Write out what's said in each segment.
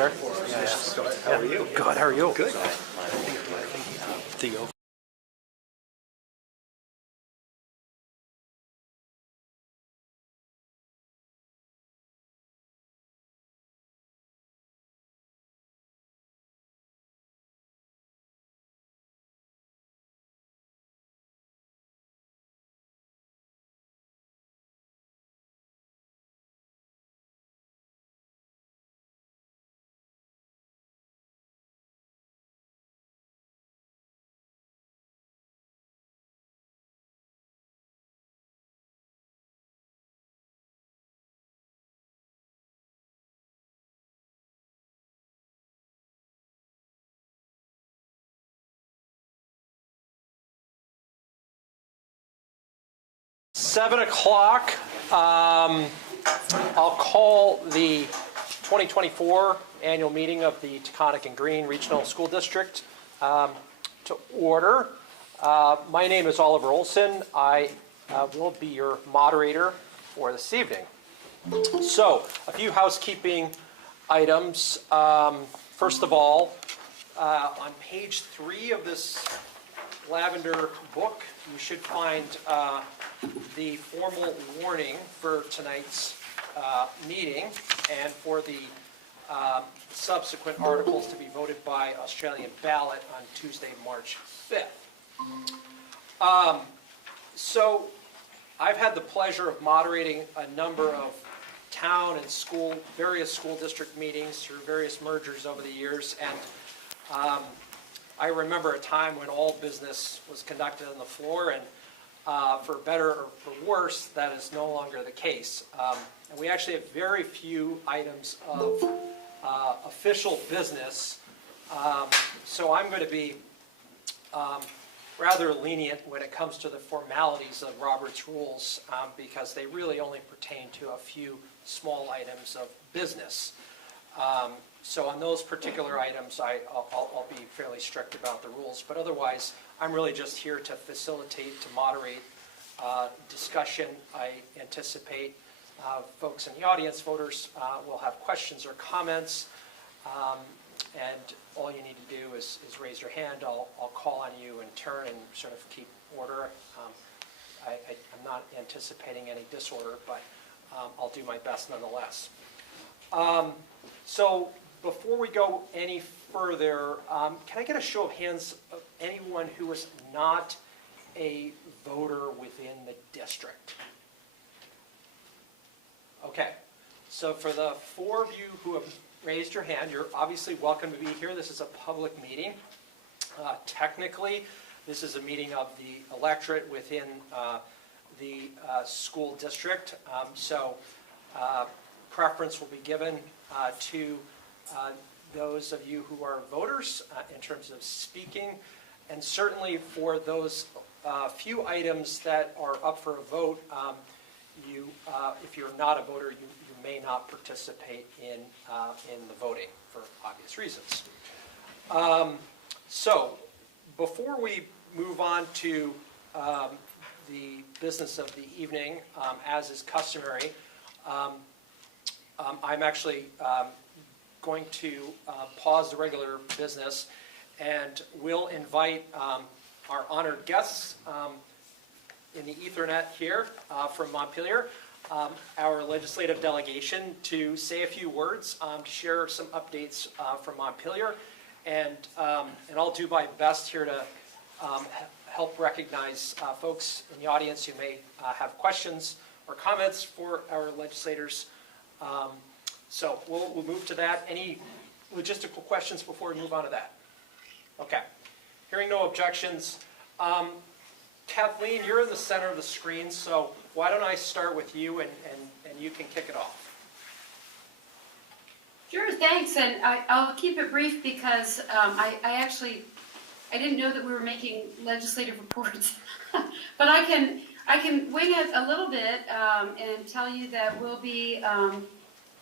Sure. How are you? Good. How are you? Good. Theo. Seven o'clock. I'll call the 2024 annual meeting of the Taconic and Green Regional School District to order. My name is Oliver Olson. I will be your moderator for this evening. So, a few housekeeping items. First of all, on page 3 of this lavender book, you should find the formal warning for tonight's meeting and for the subsequent articles to be voted by Australian ballot on Tuesday, March 5th. So I've had the pleasure of moderating a number of town and various school district meetings through various mergers over the years, and I remember a time when all business was conducted on the floor, and for better or for worse, that is no longer the case. And we actually have very few items of official business, so I'm going to be rather lenient when it comes to the formalities of Robert's Rules, because they really only pertain to a few small items of business. So on those particular items, I'll be fairly strict about the rules, but otherwise, I'm really just here to facilitate, to moderate discussion. I anticipate folks in the audience, voters, will have questions or comments, and all you need to do is raise your hand. I'll call on you in turn and sort of keep order. I'm not anticipating any disorder, but I'll do my best nonetheless. So before we go any further, can I get a show of hands of anyone who was not a voter within the district? Okay, so for the 4 of you who have raised your hand, you're obviously welcome to be here. This is a public meeting. Technically, this is a meeting of the electorate within the school district. So preference will be given to those of you who are voters in terms of speaking, and certainly for those few items that are up for a vote, if you're not a voter, you may not participate in the voting for obvious reasons. So before we move on to the business of the evening, as is customary, I'm actually going to pause the regular business, and we'll invite our honored guests in the Ethernet here from Montpelier, our legislative delegation, to say a few words, to share some updates from Montpelier, and I'll do my best here to help recognize folks in the audience who may have questions or comments for our legislators. So we'll move to that. Any logistical questions before we move on to that? Okay. Hearing no objections, Kathleen, you're in the center of the screen, so why don't I start with you and you can kick it off. Sure, thanks, and I'll keep it brief because I didn't know that we were making legislative reports, but I can wing it a little bit and tell you that we'll be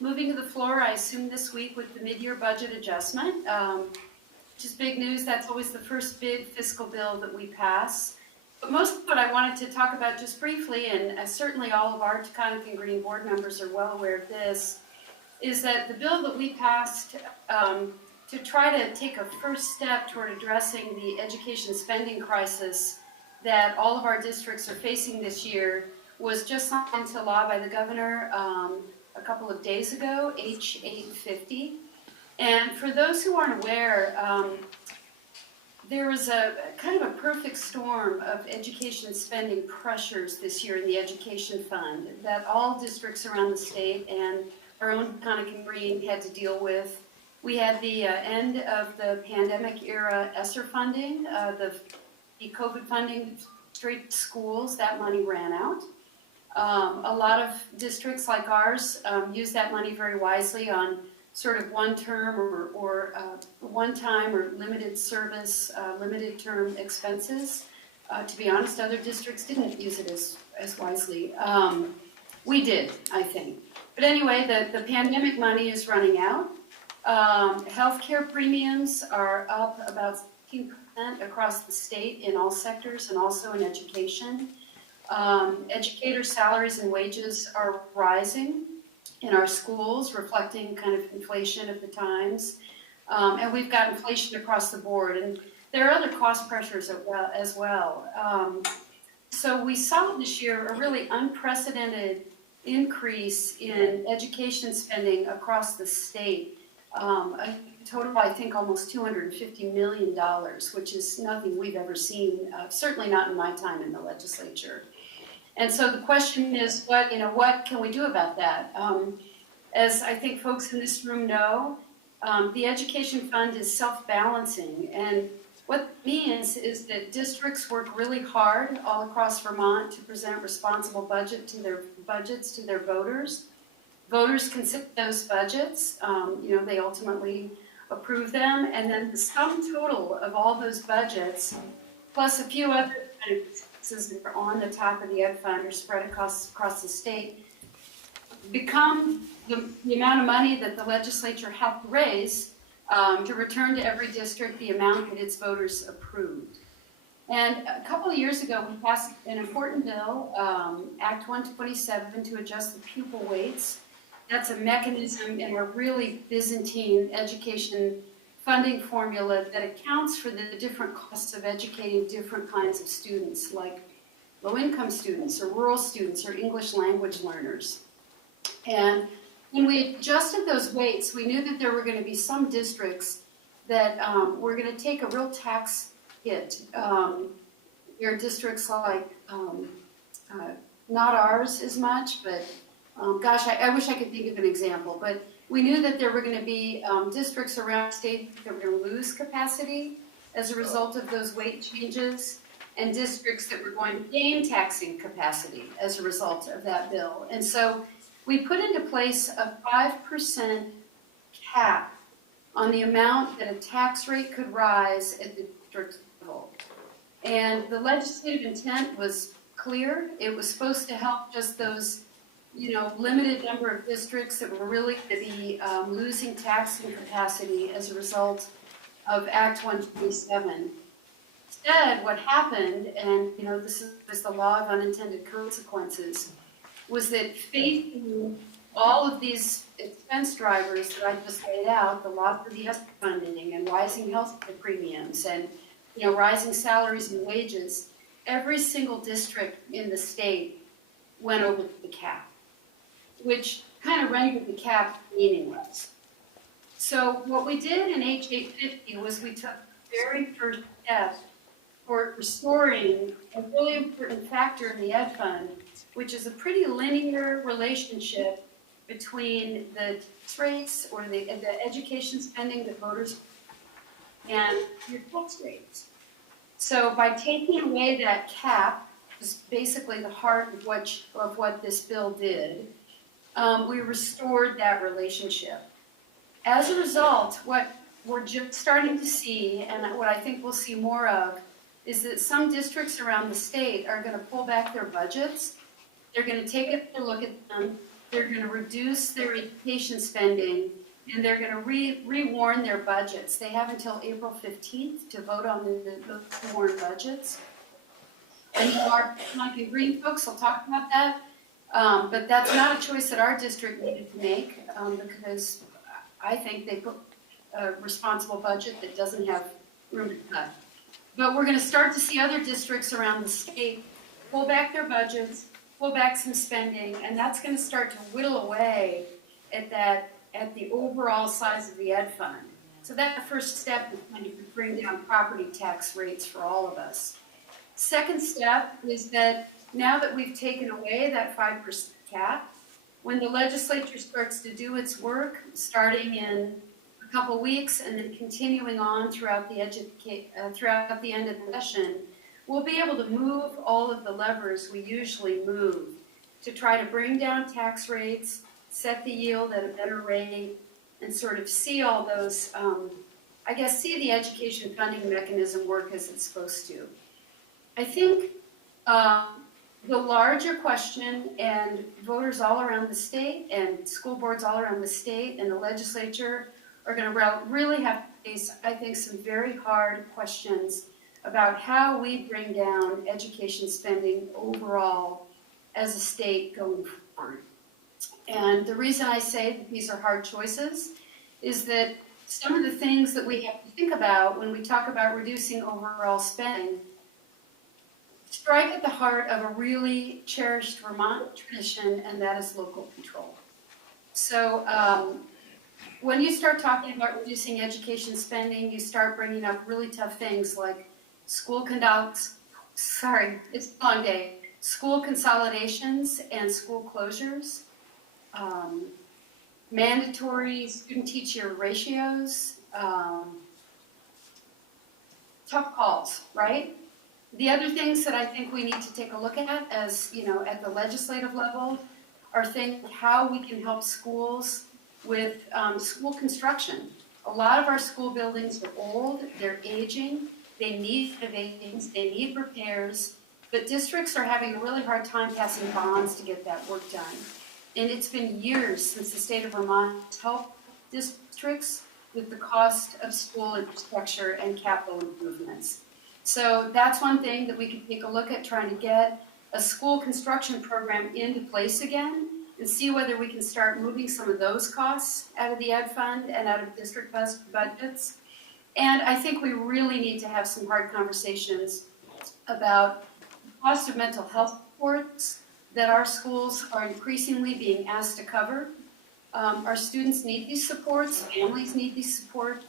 moving to the floor, I assume this week, with the mid-year budget adjustment, which is big news. That's always the first big fiscal bill that we pass. But most of what I wanted to talk about just briefly, and certainly all of our Taconic and Green board members are well aware of this, is that the bill that we passed to try to take a first step toward addressing the education spending crisis that all of our districts are facing this year was just signed into law by the governor a couple of days ago, H 850. And for those who aren't aware, there was a kind of a perfect storm of education spending pressures this year in the education fund that all districts around the state and our own Taconic and Green had to deal with. We had the end of the pandemic era ESSER funding, the COVID funding straight to schools. That money ran out. A lot of districts like ours use that money very wisely on sort of one-term or one-time or limited service, limited term expenses. To be honest, other districts didn't use it as wisely. We did, I think. But anyway, the pandemic money is running out. Healthcare premiums are up about 16% across the state in all sectors and also in education. Educator salaries and wages are rising in our schools, reflecting kind of inflation of the times. And we've got inflation across the board. And there are other cost pressures as well. So we saw this year a really unprecedented increase in education spending across the state. A total, I think, almost $250 million, which is nothing we've ever seen, certainly not in my time in the legislature. And so the question is, what can we do about that? As I think folks in this room know, the education fund is self-balancing, and what that means is that districts work really hard all across Vermont to present responsible budgets to their voters. Voters consider those budgets. They ultimately approve them, and then the sum total of all those budgets, plus a few other kind of expenses that are on the top of the ed fund or spread across the state, become the amount of money that the legislature had to raise to return to every district the amount that its voters approved. And a couple of years ago, we passed an important bill, Act 127, to adjust the pupil weights. That's a mechanism in a really Byzantine education funding formula that accounts for the different costs of educating different kinds of students, like low-income students or rural students or English language learners. And when we adjusted those weights, we knew that there were going to be some districts that were going to take a real tax hit. There are districts like, not ours as much, but gosh, I wish I could think of an example. But we knew that there were going to be districts around the state that were going to lose capacity as a result of those weight changes, and districts that were going to gain taxing capacity as a result of that bill. And so we put into place a 5% cap on the amount that a tax rate could rise at the district level. And the legislative intent was clear. It was supposed to help just those, limited number of districts that were really going to be losing taxing capacity as a result of Act 127. Instead, what happened, and this is the law of unintended consequences, was that facing all of these expense drivers that I just laid out, the loss of the ESSER funding and rising health care premiums and rising salaries and wages, every single district in the state went over the cap, which kind of rendered the cap meaningless. So what we did in H 850 was we took the very first step for restoring a really important factor in the ed fund, which is a pretty linear relationship between the tax rates or the education spending that voters and your tax rates. So by taking away that cap, is basically the heart of what this bill did, we restored that relationship. As a result, what we're just starting to see, and what I think we'll see more of, is that some districts around the state are going to pull back their budgets. They're going to take a look at them. They're going to reduce their education spending, and they're going to rewarn their budgets. They have until April 15th to vote on the warned budgets. And our Taconic and Green folks will talk about that. But that's not a choice that our district needed to make, because I think they put a responsible budget that doesn't have room to cut. But we're going to start to see other districts around the state pull back their budgets, pull back some spending, and that's going to start to whittle away at the overall size of the ed fund. So that first step is going to bring down property tax rates for all of us. Second step is that now that we've taken away that 5% cap, when the legislature starts to do its work, starting in a couple weeks and then continuing on throughout the end of the session, we'll be able to move all of the levers we usually move to try to bring down tax rates, set the yield at a better rate, and sort of see all those, see the education funding mechanism work as it's supposed to. I think the larger question, and voters all around the state and school boards all around the state and the legislature are going to really have to face, I think, some very hard questions about how we bring down education spending overall as a state going forward. And the reason I say that these are hard choices is that some of the things that we have to think about when we talk about reducing overall spending strike at the heart of a really cherished Vermont tradition, and that is local control. So when you start talking about reducing education spending, you start bringing up really tough things like school consolidations and school closures, mandatory student-teacher ratios, tough calls, right? The other things that I think we need to take a look at as, at the legislative level are things like how we can help schools with school construction. A lot of our school buildings are old, they're aging, they need renovations, they need repairs, but districts are having a really hard time passing bonds to get that work done. And it's been years since the state of Vermont has helped districts with the cost of school infrastructure and capital improvements. So that's one thing that we can take a look at, trying to get a school construction program into place again and see whether we can start moving some of those costs out of the ed fund and out of district budgets. And I think we really need to have some hard conversations about the cost of mental health supports that our schools are increasingly being asked to cover. Our students need these supports, families need these supports.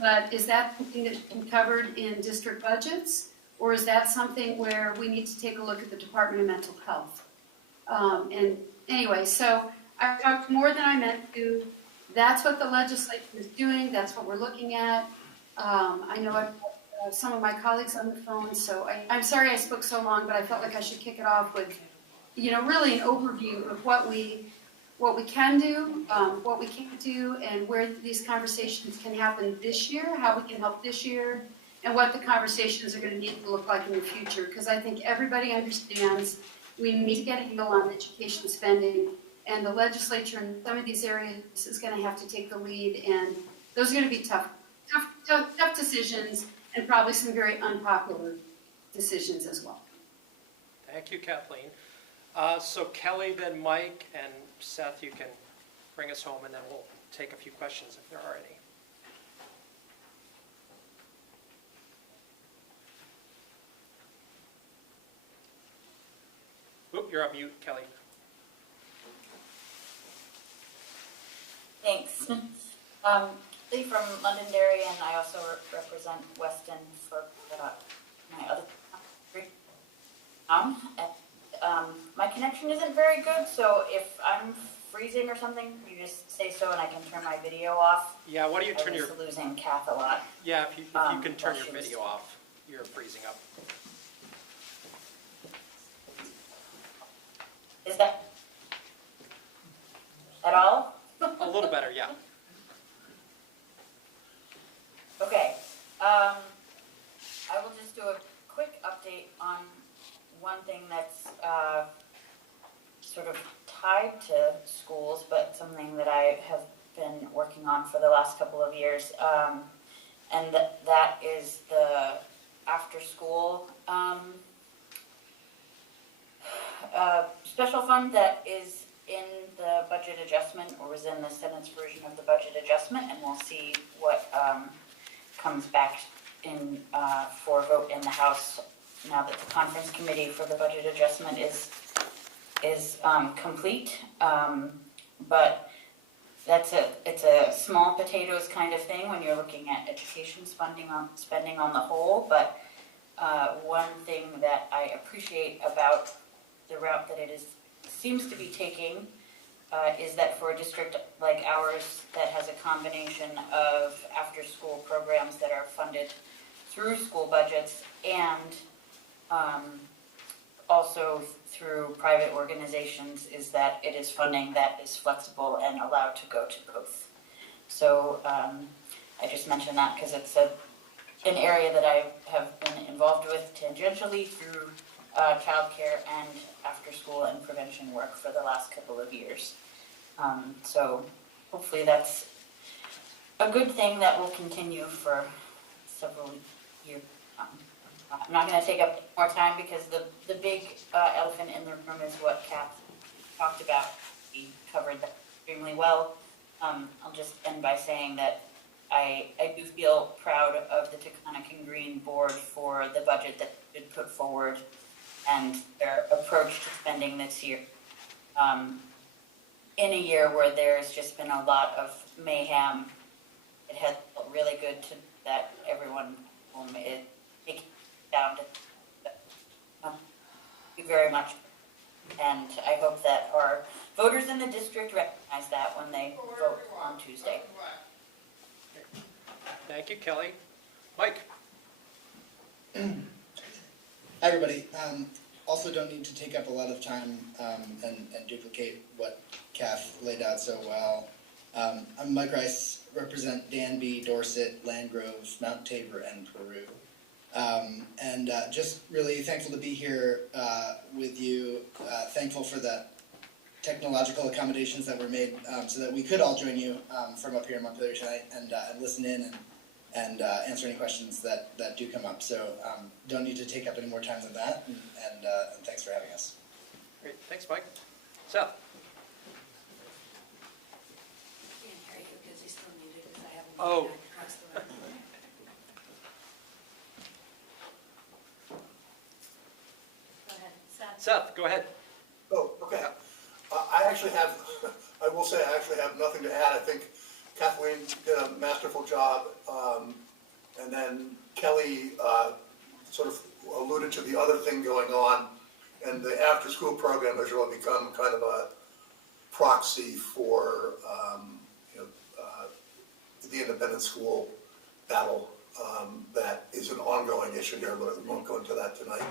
But is that something that can be covered in district budgets, or is that something where we need to take a look at the Department of Mental Health? And anyway, so I talked more than I meant to. That's what the legislature is doing. That's what we're looking at. I know I've got some of my colleagues on the phone, so I'm sorry I spoke so long, but I felt like I should kick it off with, really an overview of what we can do, what we can't do, and where these conversations can happen this year, how we can help this year, and what the conversations are going to need to look like in the future. Because I think everybody understands we need to get a handle on education spending, and the legislature in some of these areas is going to have to take the lead, and those are going to be tough decisions, and probably some very unpopular decisions as well. Thank you, Kathleen. So Kelly, then Mike, and Seth, you can bring us home, and then we'll take a few questions if there are any. Oop, you're on mute, Kelly. Thanks. Lee from Londonderry, and I also represent Weston for my other country. My connection isn't very good, so if I'm freezing or something, you just say so, and I can turn my video off. Yeah, why don't you turn your... I was losing Kath a lot. Yeah, if you can turn your video off, you're freezing up. one thing that's sort of tied to schools, but something that I have been working on for the last couple of years, and that is the after-school special fund that is in the budget adjustment, or was in the Senate's version of the budget adjustment, and we'll see what comes back in for vote in the House now that the conference committee for the budget adjustment is complete. But it's a small potatoes kind of thing when you're looking at education spending on the whole. But one thing that I appreciate about the route that seems to be taking is that for a district like ours that has a combination of after-school programs that are funded through school budgets and also through private organizations, is that it is funding that is flexible and allowed to go to both. So I just mentioned that because it's an area that I have been involved with tangentially through childcare and after-school and prevention work for the last couple of years. So hopefully that's a good thing that will continue for several years. I'm not going to take up more time because the big elephant in the room is what Kath talked about. He covered that extremely well. I'll just end by saying that I do feel proud of the Taconic and Green board for the budget that has been put forward and their approach to spending this year. In a year where there's just been a lot of mayhem, it has felt really good to that everyone is taking down to. Thank you very much, and I hope that our voters in the district recognize that when they vote on Tuesday. Thank you, Kelly. Mike? Hi, everybody. Also don't need to take up a lot of time and duplicate what Kath laid out so well. I'm Mike Rice, represent Danby, Dorset, Landgrove, Mount Tabor, and Peru. And just really thankful to be here with you, thankful for the technological accommodations that were made so that we could all join you from up here in Montpelier tonight and listen in and answer any questions that do come up. So don't need to take up any more time than that, and thanks for having us. Great, thanks, Mike. Seth? Oh. Seth, go ahead. Oh, okay. I actually have, I will say I actually have nothing to add. I think Kathleen did a masterful job. And then Kelly sort of alluded to the other thing going on. And the after-school program has really become kind of a proxy for the independent school battle that is an ongoing issue here, but we won't go into that tonight.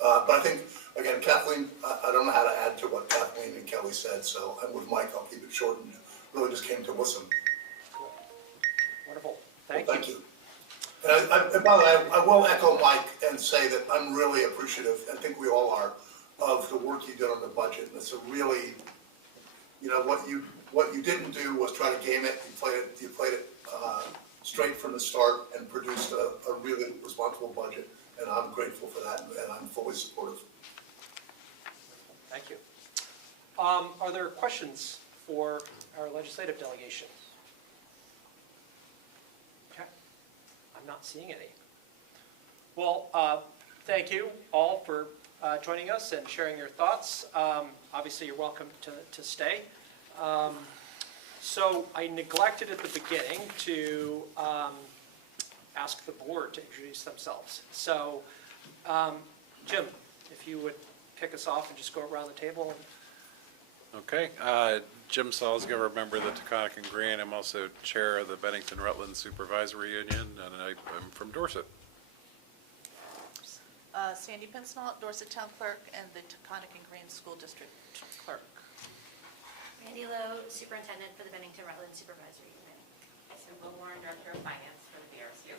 But I think, again, Kathleen, I don't know how to add to what Kathleen and Kelly said, so I'm with Mike, I'll keep it short and really just came to listen. Wonderful. Thank Thank you. And by the way, I will echo Mike and say that I'm really appreciative, I think we all are, of the work you did on the budget. And it's a really, what you didn't do was try to game it. You played it straight from the start and produced a really responsible budget. And I'm grateful for that, and I'm fully supportive. Thank you. Are there questions for our legislative delegation? Okay. I'm not seeing any. Well, thank you all for joining us and sharing your thoughts. Obviously, you're welcome to stay. So I neglected at the beginning to ask the board to introduce themselves. So, Jim, if you would kick us off and just go around the table. Okay, Jim Salzgiver, member of the Taconic and Green. I'm also chair of the Bennington-Rutland Supervisory Union, and I'm from Dorset. Sandy Pinsnall, Dorset Town Clerk, and the Taconic and Green School District Clerk. Randy Lowe, Superintendent for the Bennington-Rutland Supervisory Union. Bill Warren, Director of Finance for the BRCU.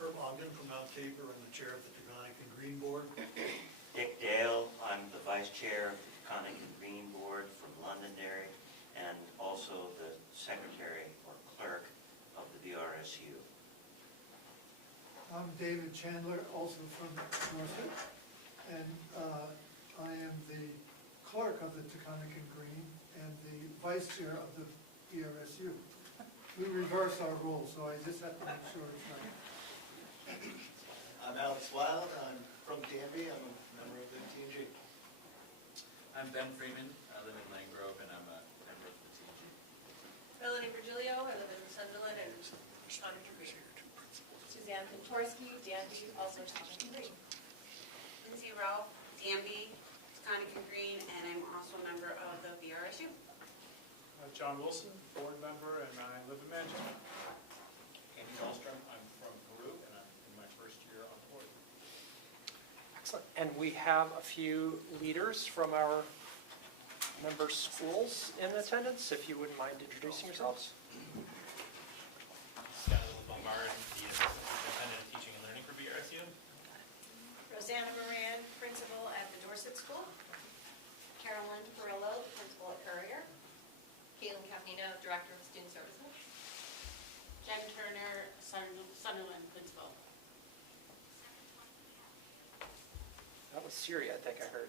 Herb Ogden from Mount Tabor, I'm the chair of the Taconic and Green Board. Dick Dale, I'm David Chandler, also from Dorset, and I am the clerk of the Taconic and Green and the vice chair of the BRSU. We reverse our roles, so I just have to make sure it's right. I'm Alex Wild, I'm from Danby, I'm a member of the TNG. I'm Ben Freeman, I live in Lane Grove, and I'm a member of the TNG. Melanie Virgilio, I live in Sunderland, and Taconic and Green. Suzanne Pintorski, Danby, also Taconic and Green. Lindsay Ralph, Danby, Taconic and Green, and I'm also a member of the VRSU. John Wilson, board member, and I live in Manchester. Andy Dahlstrom, I'm from Peru, and I'm in my first year on the board. Excellent. And we have a few leaders from our member schools in attendance, if you wouldn't mind introducing yourselves. Scott Bombard, the Assistant Superintendent of Teaching and Learning for BRSU. Rosanna Moran, principal at the Dorset School. Carolyn Perillo, principal at Courier. Caitlin Capino, Director of Student Services. Jen Turner, Sunderland principal. That was Siri, I think I heard.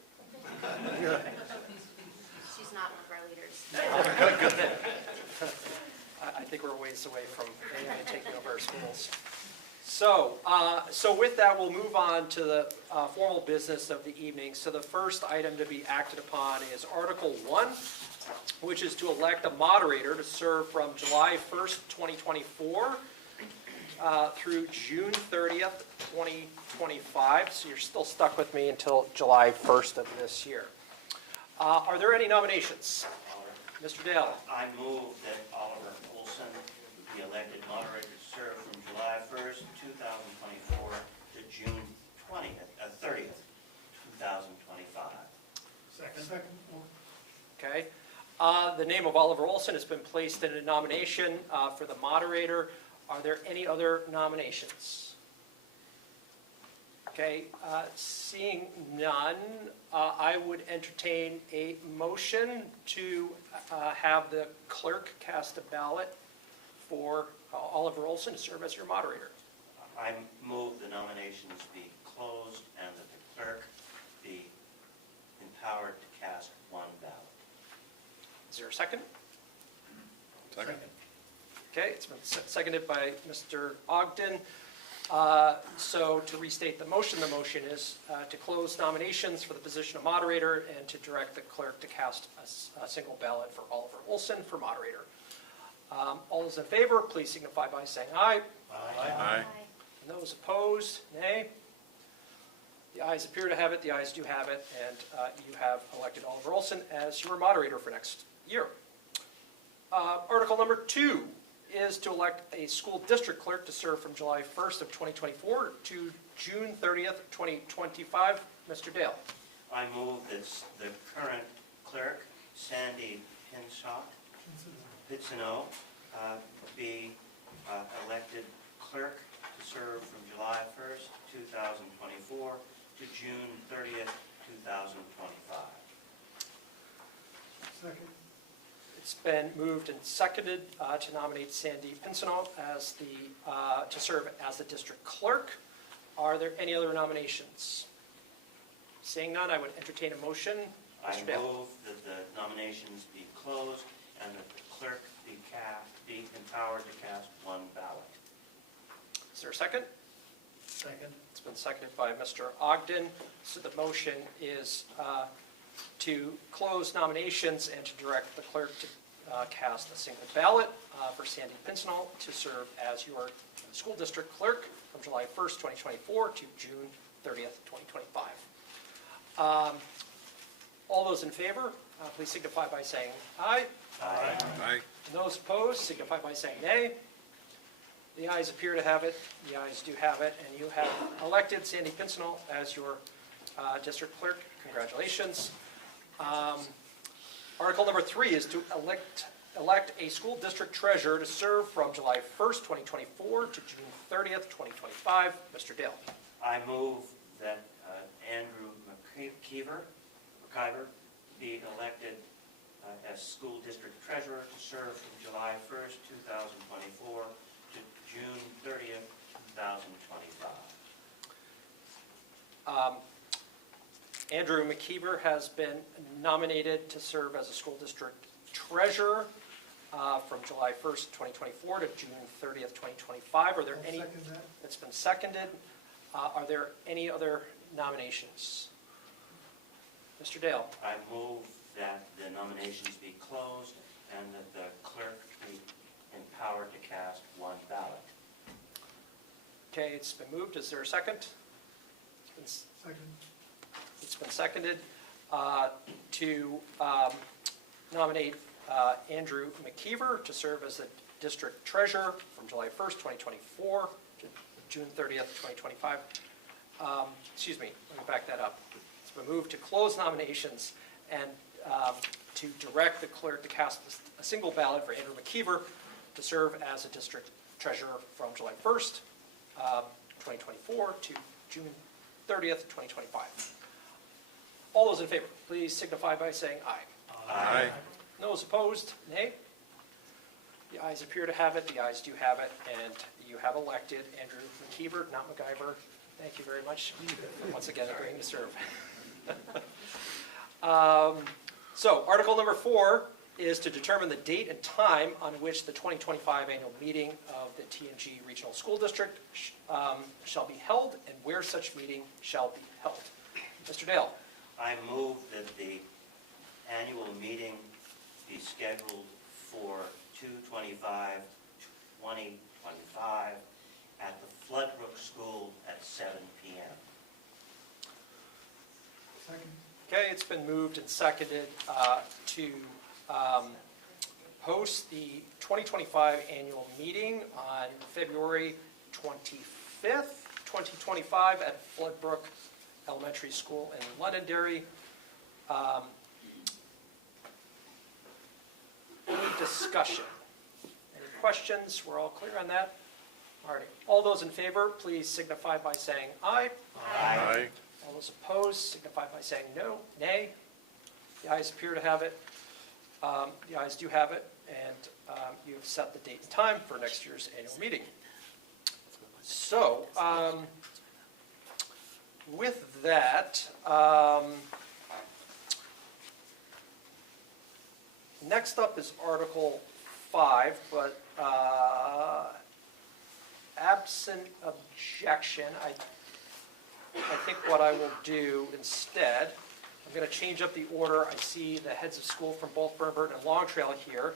She's not one of our leaders. I think we're a ways away from AI taking over our schools. So with that, we'll move on to the formal business of the evening. So the first item to be acted upon is Article 1, which is to elect a moderator to serve from July 1st, 2024 through June 30th, 2025. So you're still stuck with me until July 1st of this year. Are there any nominations? Mr. Dale. I move that Oliver Olson be elected moderator to serve from July 1st, 2024 to June 30th, 2025. Second. Okay. The name of Oliver Olson has been placed in a nomination for the moderator. Are there any other nominations? Okay, seeing none, I would entertain a motion to have the clerk cast a ballot for Oliver Olson to serve as your moderator. I move the nominations be closed and that the clerk be empowered to cast one ballot. Is there a second? Second. Okay, it's been seconded by Mr. Ogden. So to restate the motion is to close nominations for the position of moderator and to direct the clerk to cast a single ballot for Oliver Olson for moderator. All those in favor, please signify by saying aye. Aye. And those opposed, nay. The ayes appear to have it, the ayes do have it, and you have elected Oliver Olson as your moderator for next year. Article number 2 is to elect a school district clerk to serve from July 1st of 2024 to June 30th, 2025. Mr. Dale. I move that the current clerk, Sandy Pizzino, be elected clerk to serve from July 1st, 2024 to June 30th, 2025. Second. It's been moved and seconded to nominate Sandy Pinsino as to serve as the district clerk. Are there any other nominations? Seeing none, I would entertain a motion. I Mr. Dale. move that the nominations be closed and that the clerk be empowered to cast one ballot. Is there a second? Second. It's been seconded by Mr. Ogden. So the motion is to close nominations and to direct the clerk to cast a single ballot for Sandy Pinsonal to serve as your school district clerk from July 1st, 2024 to June 30th, 2025. All those in favor, please signify by saying aye. Aye. Aye. And those opposed, signify by saying nay. The ayes appear to have it, the ayes do have it, and you have elected Sandy Pinsonal as your district clerk. Congratulations. Article number 3 is to elect a school district treasurer to serve from July 1st, 2024 to June 30th, 2025. Mr. Dale. I move that Andrew McKeever be elected as school district treasurer to serve from July 1st, 2024 to June 30th, 2025. Andrew McKeever has been nominated to serve as a school district treasurer from July 1st, 2024 to June 30th, 2025. Are there I'll any? second that. It's been seconded. Are there any other nominations? Mr. Dale? I move that the nominations be closed and that the clerk be empowered to cast one ballot. Okay, it's been moved. Is there a second? Second. It's been seconded to nominate Andrew McKeever to serve as the district treasurer from July 1st, 2024 to June 30th, 2025. Excuse me, let me back that up. It's been moved to close nominations and to direct the clerk to cast a single ballot for Andrew McKeever to serve as a district treasurer from July 1st, 2024 to June 30th, 2025. All those in favor, please signify by saying aye. Aye. Those opposed, nay. The ayes appear to have it, the ayes do have it, and you have elected Andrew McKeever, not MacGyver. Thank you very much for once again agreeing to serve. So, Article number 4 is to determine the date and time on which the 2025 annual meeting of the TNG Regional School District shall be held and where such meeting shall be held. Mr. Dale? I move that the annual meeting be scheduled for 2/25/2025 at the Floodbrook School at 7 p.m. Second. Okay, it's been moved and seconded to host the 2025 annual meeting on February 25th, 2025 at Floodbrook Elementary School in Londonderry. Any discussion? Any questions? We're all clear on that? All right. All those in favor, please signify by saying aye. Aye. All those opposed, signify by saying no, nay. The ayes appear to have it. The ayes do have it, and you have set the date and time for next year's annual meeting. So, with that, next up is Article 5, but absent objection, I think what I will do instead, I'm going to change up the order. I see the heads of school from both Burn Burton and Long Trail here.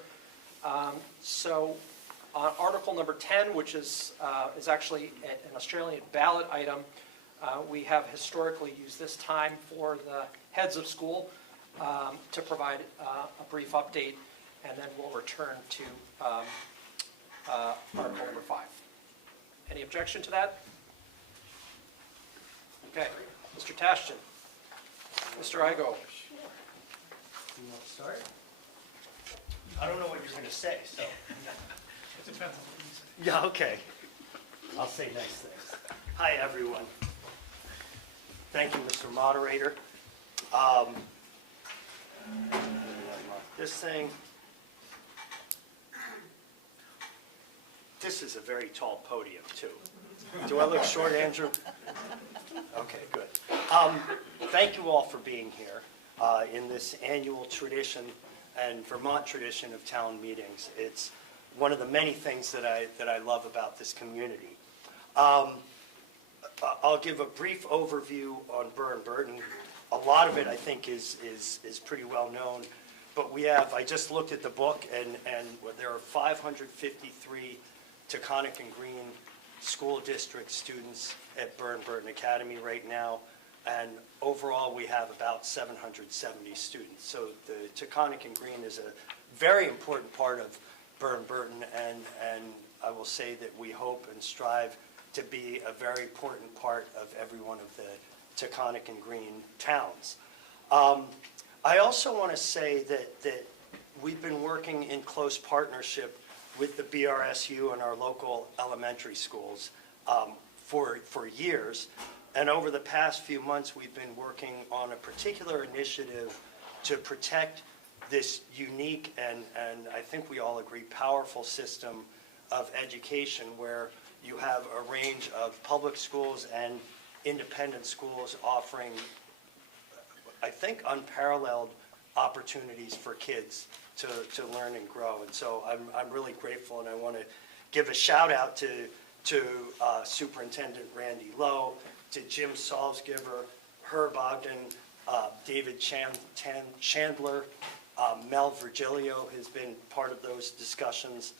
So on Article number 10, which is actually an Australian ballot item, we have historically used this time for the heads of school to provide a brief update, and then we'll return to Article number 5. Any objection to that? Okay, Mr. Tashton. Mr. Igo. You want to start? I don't know what you're going to say, so. It depends on what you say. Yeah, okay. I'll say nice things. Hi, everyone. Thank you, Mr. Moderator. This thing, this is a very tall podium, too. Do I look short, Andrew? Okay, good. Thank you all for being here in this annual tradition and Vermont tradition of town meetings. It's one of the many things that I love about this community. I'll give a brief overview on Burn Burton. A lot of it, I think, is pretty well known. But I just looked at the book, and there are 553 Taconic and Green School District students at Burn Burton Academy right now. And overall, we have about 770 students. So the Taconic and Green is a very important part of Burn Burton, and I will say that we hope and strive to be a very important part of every one of the Taconic and Green towns. I also want to say that we've been working in close partnership with the BRSU and our local elementary schools for years. And over the past few months, we've been working on a particular initiative to protect this unique and I think we all agree, powerful system of education where you have a range of public schools and independent schools offering I think, unparalleled opportunities for kids to learn and grow. And so I'm really grateful, and I want to give a shout out to Superintendent Randy Lowe, to Jim Salzgiver, Herb Ogden, David Chandler, Mel Virgilio has been part of those discussions,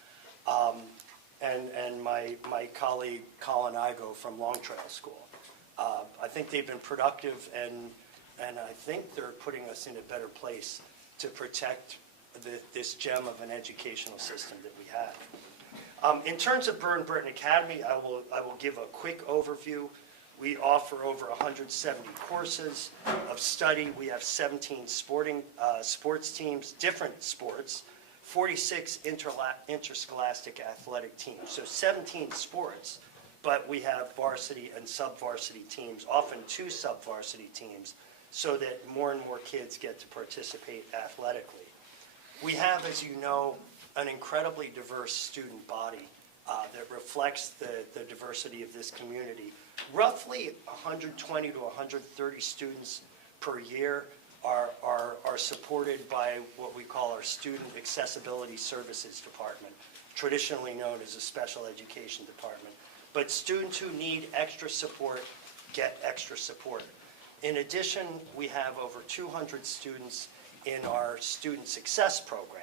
and my colleague Colin Igo from Long Trail School. I think they've been productive, and I think they're putting us in a better place to protect this gem of an educational system that we have. In terms of Burn Burton Academy, I will give a quick overview. We offer over 170 courses of study. We have 17 sports teams, different sports, 46 interscholastic athletic teams. So 17 sports, but we have varsity and sub-varsity teams, often 2 sub-varsity teams, so that more and more kids get to participate athletically. We have, as you know, an incredibly diverse student body that reflects the diversity of this community. Roughly 120 to 130 students per year are supported by what we call our Student Accessibility Services Department, traditionally known as a special education department. But students who need extra support get extra support. In addition, we have over 200 students in our Student Success Program,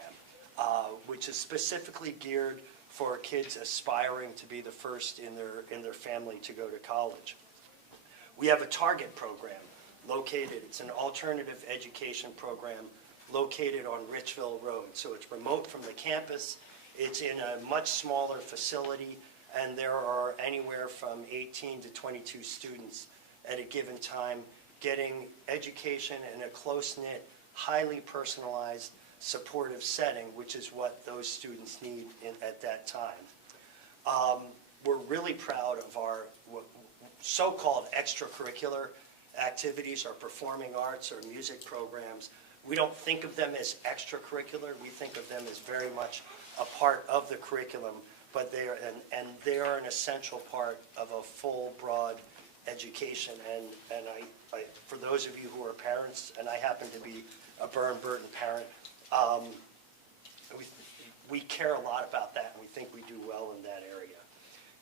which is specifically geared for kids aspiring to be the first in their family to go to college. We have a Target program located, it's an alternative education program located on Richville Road. So it's remote from the campus, it's in a much smaller facility, and there are anywhere from 18 to 22 students at a given time getting education in a close-knit, highly personalized, supportive setting, which is what those students need at that time. We're really proud of our so-called extracurricular activities, our performing arts, our music programs. We don't think of them as extracurricular. We think of them as very much a part of the curriculum, but they are an essential part of a full, broad education. And I, for those of you who are parents, and I happen to be a Burn Burton parent, we care a lot about that, and we think we do well in that area.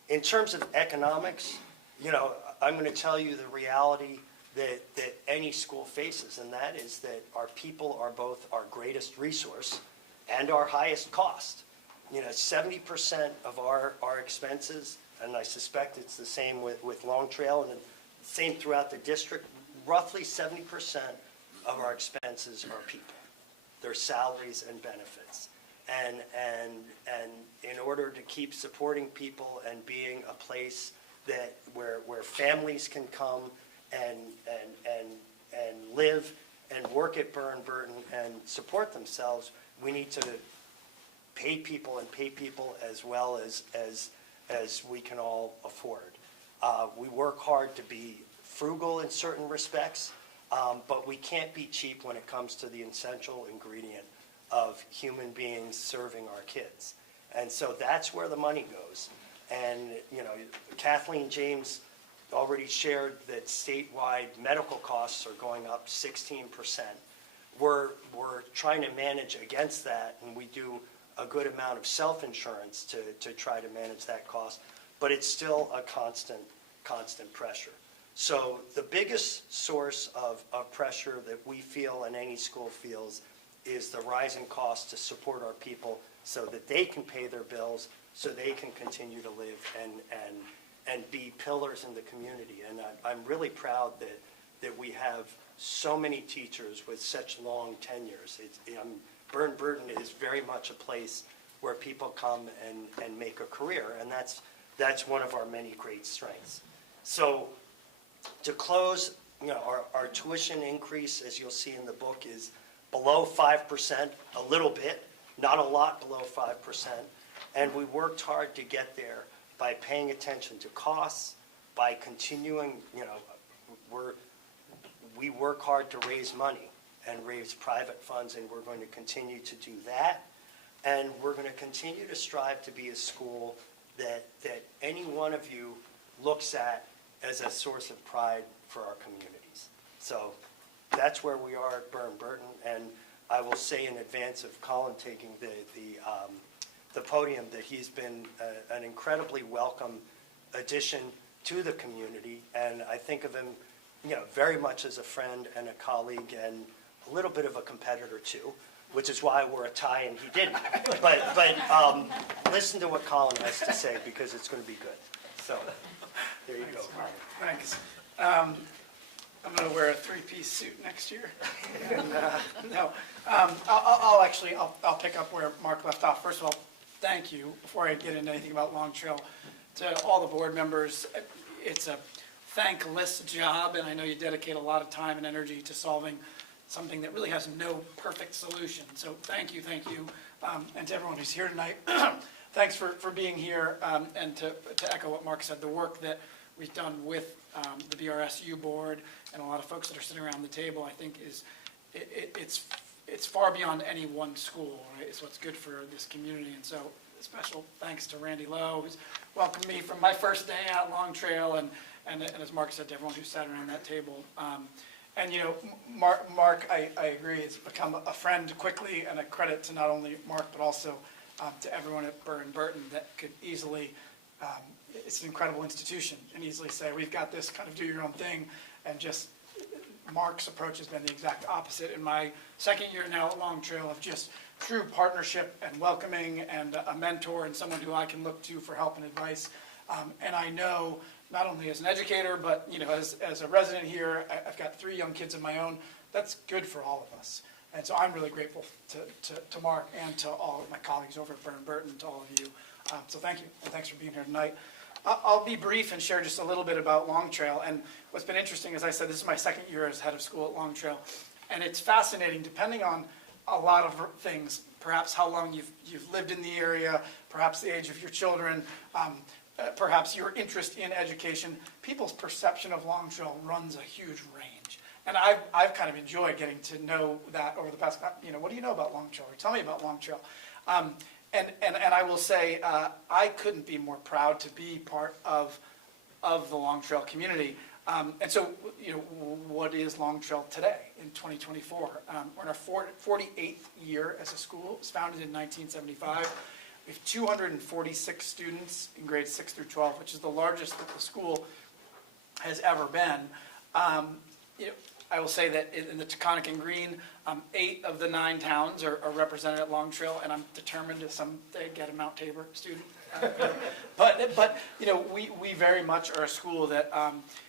In terms of economics, you know, I'm going to tell you the reality that any school faces, and that is that our people are both our greatest resource and our highest cost. You know, 70% of our expenses, and I suspect it's the same with Long Trail and the same throughout the district, roughly 70% of our expenses are people, their salaries and benefits. And in order to keep supporting people and being a place that where families can come and live and work at Burn Burton and support themselves, we need to pay people as well as we can all afford. We work hard to be frugal in certain respects, but we can't be cheap when it comes to the essential ingredient of human beings serving our kids. And so that's where the money goes. And, you know, Kathleen James already shared that statewide medical costs are going up 16%. We're trying to manage against that, and we do a good amount of self-insurance to try to manage that cost, but it's still a constant pressure. So the biggest source of pressure that we feel and any school feels is the rising cost to support our people so that they can pay their bills, so they can continue to live and be pillars in the community. And I'm really proud that we have so many teachers with such long tenures. Burn Burton is very much a place where people come and make a career, and that's one of our many great strengths. So to close, you know, our tuition increase, as you'll see in the book, is below 5%, a little bit, not a lot below 5%. And we worked hard to get there by paying attention to costs, by continuing, you know, we work hard to raise money and raise private funds, and we're going to continue to do that. And we're going to continue to strive to be a school that any one of you looks at as a source of pride for our communities. So that's where we are at Burton. And I will say in advance of Colin taking the podium that he's been an incredibly welcome addition to the community. And I think of him, very much as a friend and a colleague and a little bit of a competitor too, which is why we're a tie and he didn't. But listen to what Colin has to say because it's going to be good. So there you go, Colin. Thanks. I'm going to wear a three-piece suit next year. And, no, I'll pick up where Mark left off. First of all, thank you, before I get into anything about Long Trail, to all the board members. It's a thankless job, and I know you dedicate a lot of time and energy to solving something that really has no perfect solution. So thank you, and to everyone who's here tonight. Thanks for being here, and to echo what Mark said, the work that we've done with the BRSU board and a lot of folks that are sitting around the table, I think it's far beyond any one school, right? It's what's good for this community. And so a special thanks to Randy Lowe, who's welcomed me from my first day at Long Trail, and as Mark said, to everyone who sat around that table. And Mark, I agree, it's become a friend quickly, and a credit to not only Mark, but also to everyone at Burton that could easily, it's an incredible institution, and easily say, we've got this, kind of do your own thing, and just Mark's approach has been the exact opposite in my second year now at Long Trail, of just true partnership and welcoming and a mentor and someone who I can look to for help and advice. And I know, not only as an educator, but as a resident here, I've got 3 young kids of my own. That's good for all of us. And so I'm really grateful to Mark and to all of my colleagues over at Burton, to all of you. So thank you, and thanks for being here tonight. I'll be brief and share just a little bit about Long Trail. And what's been interesting, as I said, this is my second year as head of school at Long Trail. And it's fascinating, depending on a lot of things, perhaps how long you've lived in the area, perhaps the age of your children, perhaps your interest in education, people's perception of Long Trail runs a huge range. And I've kind of enjoyed getting to know that over the past, what do you know about Long Trail? Or tell me about Long Trail. And I will say, I couldn't be more proud to be part of the Long Trail community. And so, what is Long Trail today in 2024? We're in our 48th year as a school. It was founded in 1975. We have 246 students in grades 6 through 12, which is the largest that the school has ever been. I will say that in the Taconic and Green, 8 of the 9 towns are represented at Long Trail, and I'm determined to someday get a Mount Tabor student. But we very much are a school that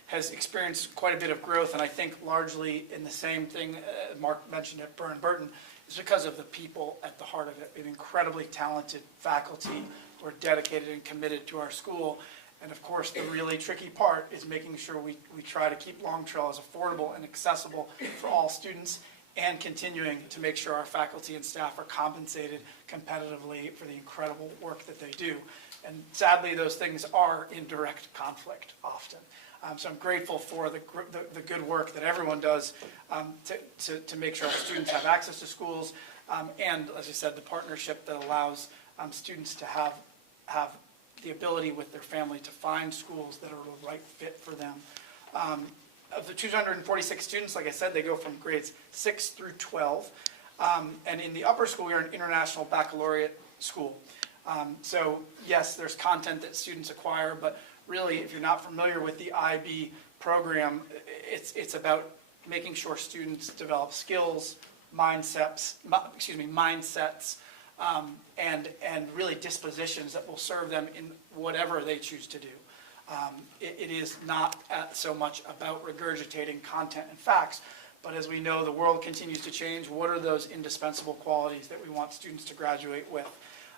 has experienced quite a bit of growth, and I think largely in the same thing Mark mentioned at Burton, is because of the people at the heart of it. We have incredibly talented faculty who are dedicated and committed to our school. And of course, the really tricky part is making sure we try to keep Long Trail as affordable and accessible for all students, and continuing to make sure our faculty and staff are compensated competitively for the incredible work that they do. And sadly, those things are in direct conflict often. So I'm grateful for the good work that everyone does to make sure our students have access to schools, and as I said, the partnership that allows students to have the ability with their family to find schools that are the right fit for them. Of the 246 students, like I said, they go from grades 6 through 12. And in the upper school, we are an international baccalaureate school. So yes, there's content that students acquire, but really, if you're not familiar with the IB program, it's about making sure students develop skills, mindsets, and really dispositions that will serve them in whatever they choose to do. It is not so much about regurgitating content and facts, but as we know, the world continues to change. What are those indispensable qualities that we want students to graduate with?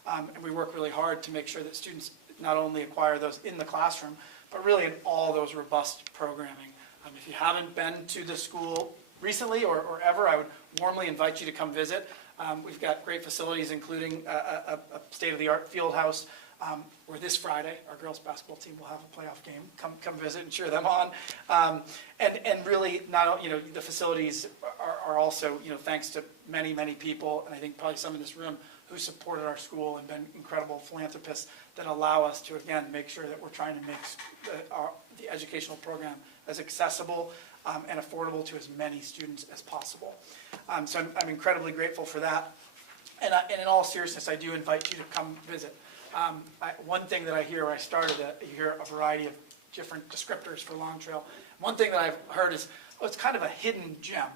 And we work really hard to make sure that students not only acquire those in the classroom, but really in all those robust programming. If you haven't been to the school recently or ever, I would warmly invite you to come visit. We've got great facilities, including a state-of-the-art field house, where this Friday, our girls basketball team will have a playoff game. Come visit and cheer them on. And really, the facilities are also, thanks to many, many people, and I think probably some in this room, who supported our school and been incredible philanthropists that allow us to, again, make sure that we're trying to make the educational program as accessible and affordable to as many students as possible. So I'm incredibly grateful for that. And in all seriousness, I do invite you to come visit. One thing that I hear when I started, you hear a variety of different descriptors for Long Trail. One thing that I've heard is, oh, it's kind of a hidden gem.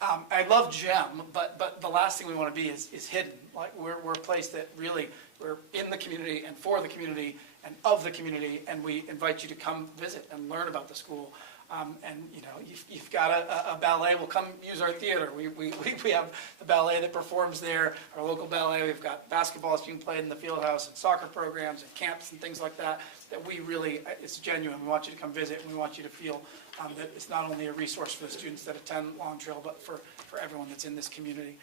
I love gem, but the last thing we want to be is hidden. Like we're a place that really, we're in the community and for the community and of the community, and we invite you to come visit and learn about the school. And you know, you've got a ballet, well, come use our theater. We have the ballet that performs there, our local ballet. We've got basketball that's being played in the field house and soccer programs and camps and things like that, that we really, it's genuine. We want you to come visit, and we want you to feel that it's not only a resource for the students that attend Long Trail, but for everyone that's in this community.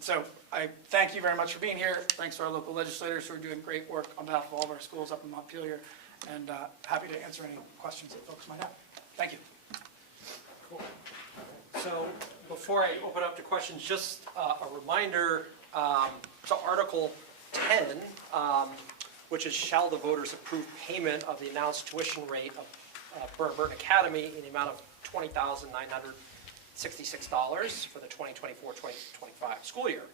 So I thank you very much for being here. Thanks to our local legislators who are doing great work on behalf of all of our schools up in Montpelier, and happy to answer any questions that folks might have. Thank you. Cool. So before I open up to questions, just a reminder, to Article 10, which is shall the voters approve payment of the announced tuition rate of Burton Academy in the amount of $20,966 for the 2024-2025 school year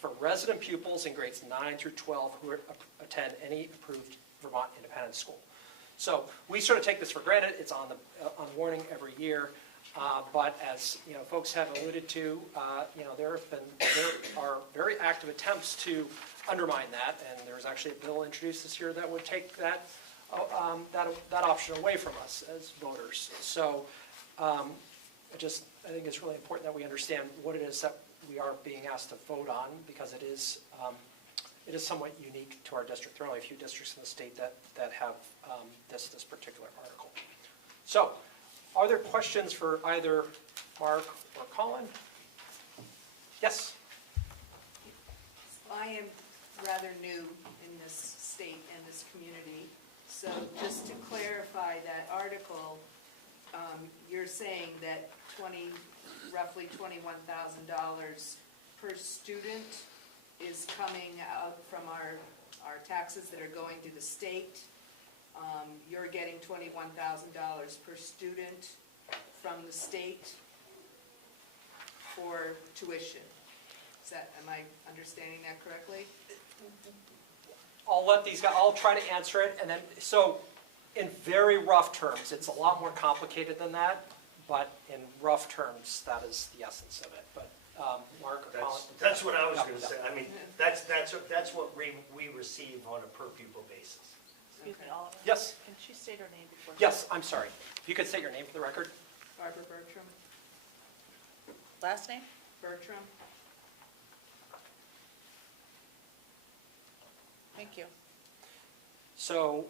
for resident pupils in grades 9 through 12 who attend any approved Vermont independent school. So we sort of take this for granted. It's on the warning every year, but as you know, folks have alluded to, you know, there are very active attempts to undermine that, and there's actually a bill introduced this year that would take that option away from us as voters. So I think it's really important that we understand what it is that we are being asked to vote on, because it is somewhat unique to our district. There are only a few districts in the state that have this particular article. So, are there questions for either Mark or Colin? Yes? I am rather new in this state and this community, so just to clarify that article, you're saying that roughly $21,000 per student is coming out from our taxes that are going to the state. You're getting $21,000 per student from the state for tuition. Am I understanding that correctly? I'll let these guys, I'll try to answer it, and then, so in very rough terms, it's a lot more complicated than that, but in rough terms, that is the essence of it. But Mark or Colin? That's what I was going to say. I mean, that's what we receive on a per pupil basis. Excuse me, Oliver. Yes. Can she state her name before? Yes, I'm sorry. If you could state your name for the record. Barbara Bertram. Last name? Bertram. Thank you. So,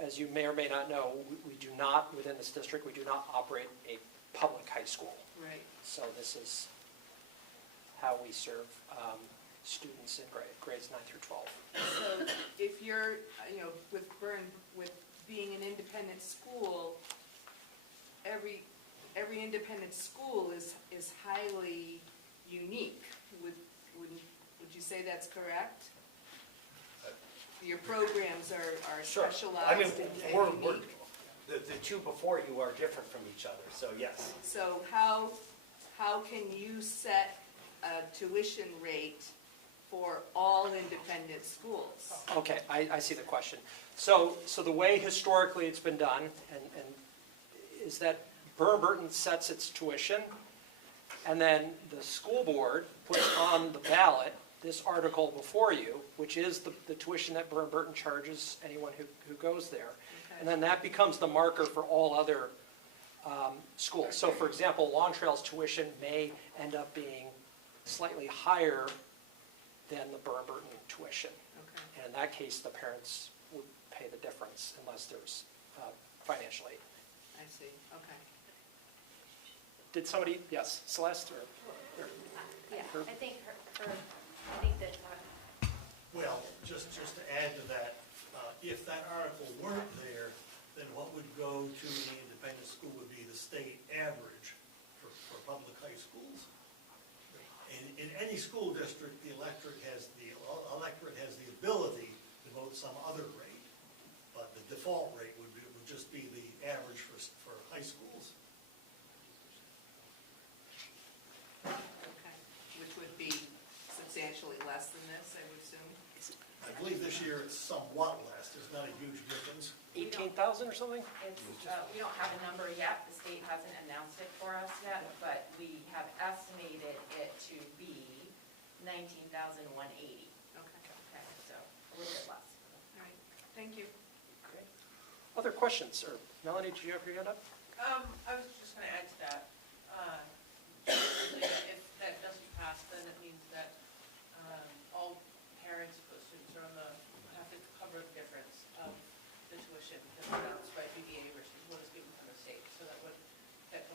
as you may or may not know, we do not, within this district, we do not operate a public high school. Right. So this is how we serve students in grades 9 through 12. So if you're, with being an independent school, every independent school is highly unique. Would you say that's correct? Your programs are Sure. specialized I mean, and unique. the two before you are different from each other, so yes. So how can you set a tuition rate for all independent schools? Okay, I see the question. So the way historically it's been done, and is that Burton sets its tuition, and then the school board puts on the ballot this article before you, which is the tuition that Burton charges anyone who goes there. Okay. And then that becomes the marker for all other schools. So for example, Long Trail's tuition may end up being slightly higher than the Burton tuition. Okay. And in that case, the parents would pay the difference unless there's financial aid. I see, okay. Did somebody, yes, Celeste or? Yeah, Herb? I think that, Well, just to add to that, if that article weren't there, then what would go to the independent school would be the state average for public high schools. In any school district, the electorate has the ability to vote some other rate, but the default rate would just be the average for high school. substantially less than this, I would assume? I believe this year it's somewhat less, there's not a huge difference. 18,000 or something? It's, we don't have a number yet, the state hasn't announced it for us yet, but we have estimated it to be 19,180. Okay, Okay, so a little bit less. all right, thank you. Okay. Other questions? Or Melanie, did you have your hand up? I was just gonna add to that. If that doesn't pass, then it means that, all parents of those students are on the, have to cover the difference of the tuition because it's announced by BDA versus what is given from the state. So that would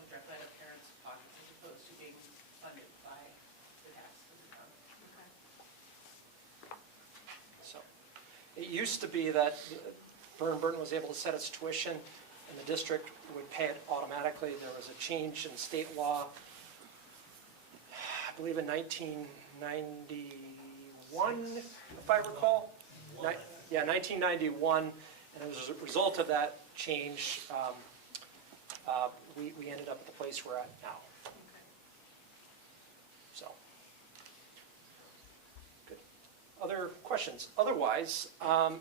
directly out of parents' pockets as opposed to being funded by the tax of the town. So, it used to be that Burton was able to set its tuition and the district would pay it automatically. There was a change in state law, I believe in 1991, if I recall. Yeah, 1991, and as a result of that change, we ended up at the place we're at now. So, good. Other questions? Otherwise,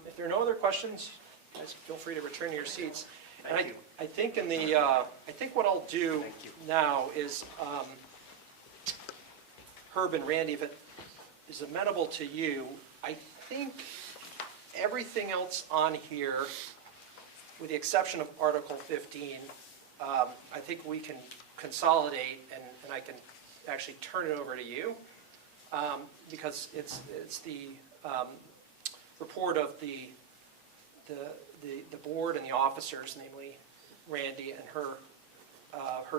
if there are no other questions, guys feel free to return to your seats. And I think in the, I think what I'll do now is, Herb and Randy, if it is amenable to you, I think everything else on here, with the exception of Article 15, I think we can consolidate and I can actually turn it over to you, because it's the report of the board and the officers, namely Randy and her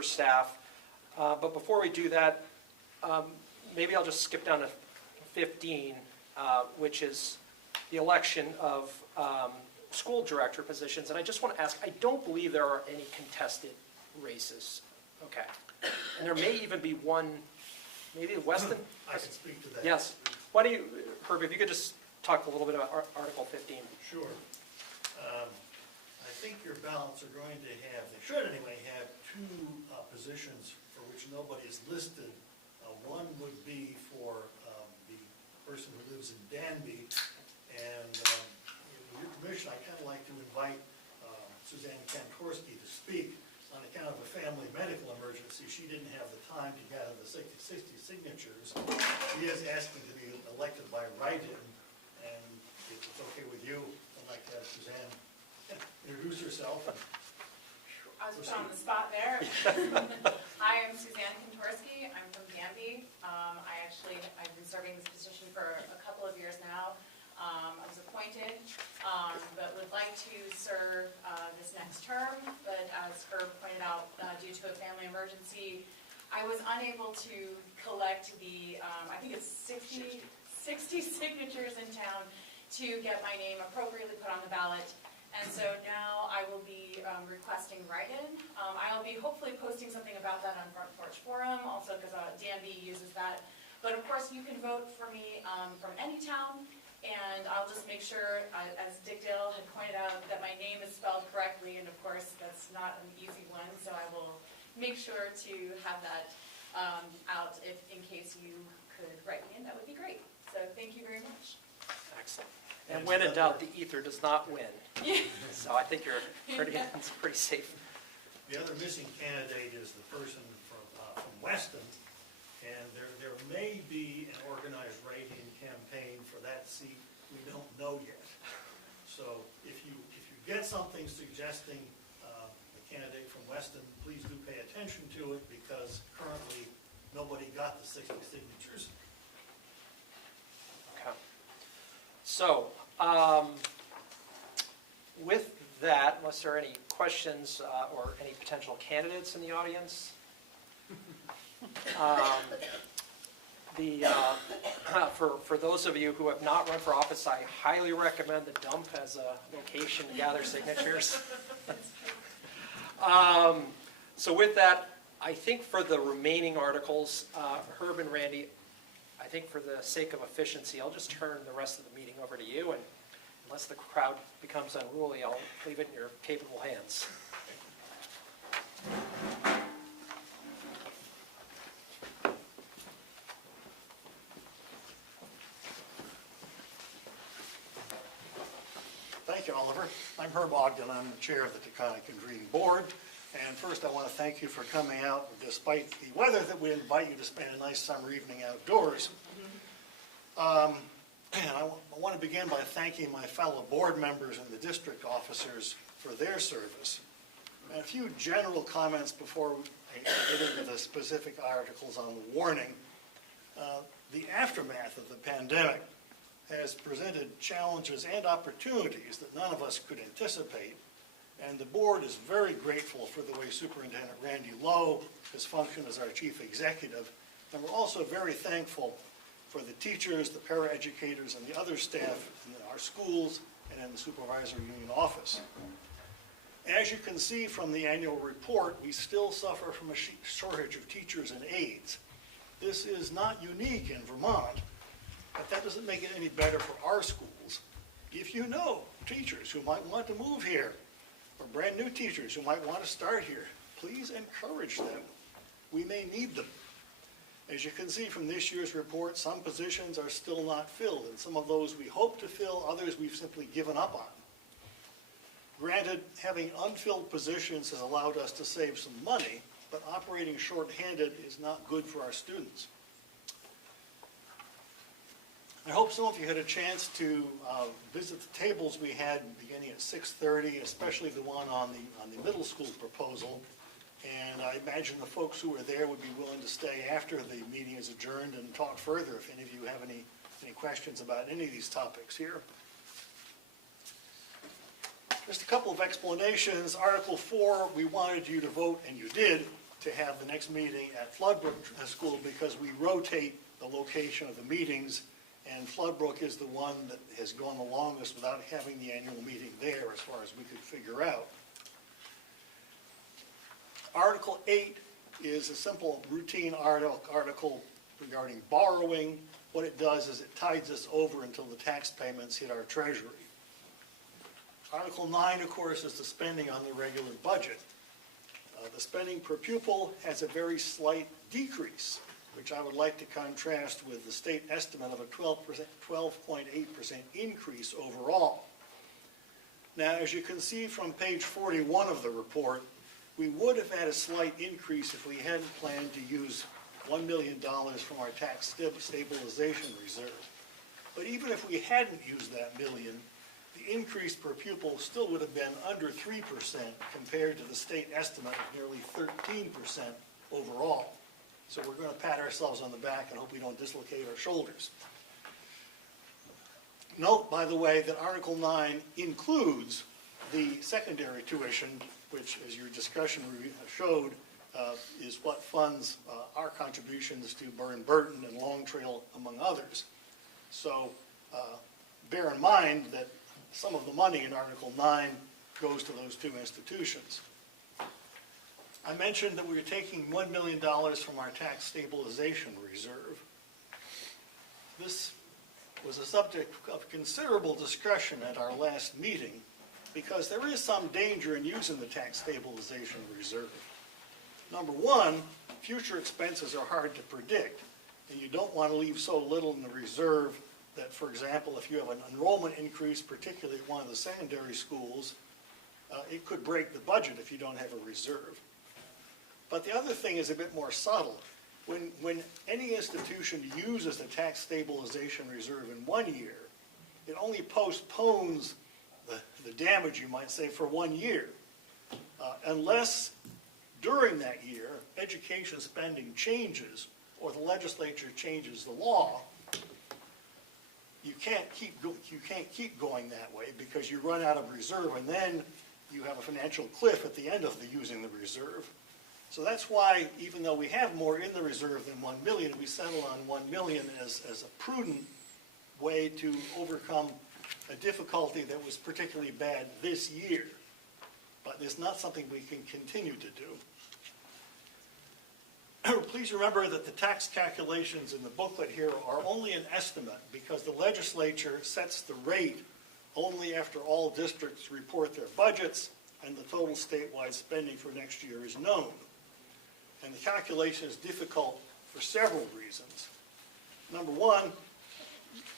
staff. But before we do that, maybe I'll just skip down to 15, which is the election of school director positions. And I just want to ask, I don't believe there are any contested races. Okay. And there may even be one, maybe Weston? I can speak to that. Yes. Why do you, Herb, if you could just talk a little bit about Article 15. Sure. I think your ballots are going to have, they should anyway, have two positions for which nobody is listed. One would be for the person who lives in Danby, and with your permission, I'd kind of like to invite Suzanne Kantorski to speak on account of a family medical emergency. She didn't have the time to gather the 60 signatures. She is asking to be elected by write-in, and if it's okay with you, I'd like to have Suzanne introduce herself. I was put on the spot there. Hi, I'm Suzanne Kantorski. I'm from Danby. I've been serving this position for a couple of years now. I was appointed, but would like to serve this next term. But as Herb pointed out, due to a family emergency, I was unable to collect the, I think it's 60 signatures in town to get my name appropriately put on the ballot. And so now I will be requesting write-in. I'll be hopefully posting something about that on Front Porch Forum, also because Danby uses that. But of course, you can vote for me from any town, and I'll just make sure, as Dick Dale had pointed out, that my name is spelled correctly, and of course, that's not an easy one, so I will make sure to have that out if, in case you could write me in, that would be great. So thank you very much. Excellent. And when in doubt, the ether does not win. So I think you're it's pretty safe. The other missing candidate is the person from Weston, and there may be an organized write-in campaign for that seat. We don't know yet. So if you get something suggesting the candidate from Weston, please do pay attention to it, because currently nobody got the 60 signatures. Okay. So, with that, unless there are any questions or any potential candidates in the audience, for those of you who have not run for office, I highly recommend the dump as a location to gather signatures. So with that, I think for the remaining articles, Herb and Randy, I think for the sake of efficiency, I'll just turn the rest of the meeting over to you, and unless the crowd becomes unruly, I'll leave it in your capable hands. Thank you, Oliver. I'm Herb Ogden. I'm the chair of the Taconic and Green Board. And first, I want to thank you for coming out despite the weather that we invite you to spend a nice summer evening outdoors. And I want to begin by thanking my fellow board members and the district officers for their service. And a few general comments before I get into the specific articles on the warning. The aftermath of the pandemic has presented challenges and opportunities that none of us could anticipate. And the board is very grateful for the way Superintendent Randy Lowe has functioned as our chief executive. And we're also very thankful for the teachers, the paraeducators, and the other staff in our schools and in the supervisory union office. As you can see from the annual report, we still suffer from a shortage of teachers and aides. This is not unique in Vermont, but that doesn't make it any better for our schools. If you know teachers who might want to move here, or brand new teachers who might want to start here, please encourage them. We may need them. As you can see from this year's report, some positions are still not filled, and some of those we hope to fill, others we've simply given up on. Granted, having unfilled positions has allowed us to save some money, but operating shorthanded is not good for our students. I hope some of you had a chance to visit the tables we had beginning at 6:30, especially the one on the middle school proposal. And I imagine the folks who were there would be willing to stay after the meeting is adjourned and talk further if any of you have any questions about any of these topics here. Just a couple of explanations. Article 4, we wanted you to vote, and you did, to have the next meeting at Floodbrook School because we rotate the location of the meetings, and Floodbrook is the one that has gone the longest without having the annual meeting there as far as we could figure out. Article 8 is a simple routine article regarding borrowing. What it does is it tides us over until the tax payments hit our treasury. Article 9, of course, is the spending on the regular budget. The spending per pupil has a very slight decrease, which I would like to contrast with the state estimate of a 12.8% increase overall. Now, as you can see from page 41 of the report, we would have had a slight increase if we hadn't planned to use $1 million from our tax stabilization reserve. But even if we hadn't used that million, the increase per pupil still would have been under 3% compared to the state estimate of nearly 13% overall. So we're going to pat ourselves on the back and hope we don't dislocate our shoulders. Note, by the way, that Article 9 includes the secondary tuition, which, as your discussion showed, is what funds our contributions to Burton and Long Trail, among others. So bear in mind that some of the money in Article 9 goes to those two institutions. I mentioned that we were taking $1 million from our tax stabilization reserve. This was a subject of considerable discussion at our last meeting because there is some danger in using the tax stabilization reserve. Number one, future expenses are hard to predict, and you don't want to leave so little in the reserve that, for example, if you have an enrollment increase, particularly at one of the secondary schools, it could break the budget if you don't have a reserve. But the other thing is a bit more subtle. When any institution uses the tax stabilization reserve in 1 year, it only postpones the damage, you might say, for 1 year. Unless during that year, education spending changes or the legislature changes the law, you can't keep going that way because you run out of reserve and then you have a financial cliff at the end of using the reserve. So that's why, even though we have more in the reserve than 1 million, we settle on 1 million as a prudent way to overcome a difficulty that was particularly bad this year. But it's not something we can continue to do. Please remember that the tax calculations in the booklet here are only an estimate because the legislature sets the rate only after all districts report their budgets and the total statewide spending for next year is known. And the calculation is difficult for several reasons. Number one,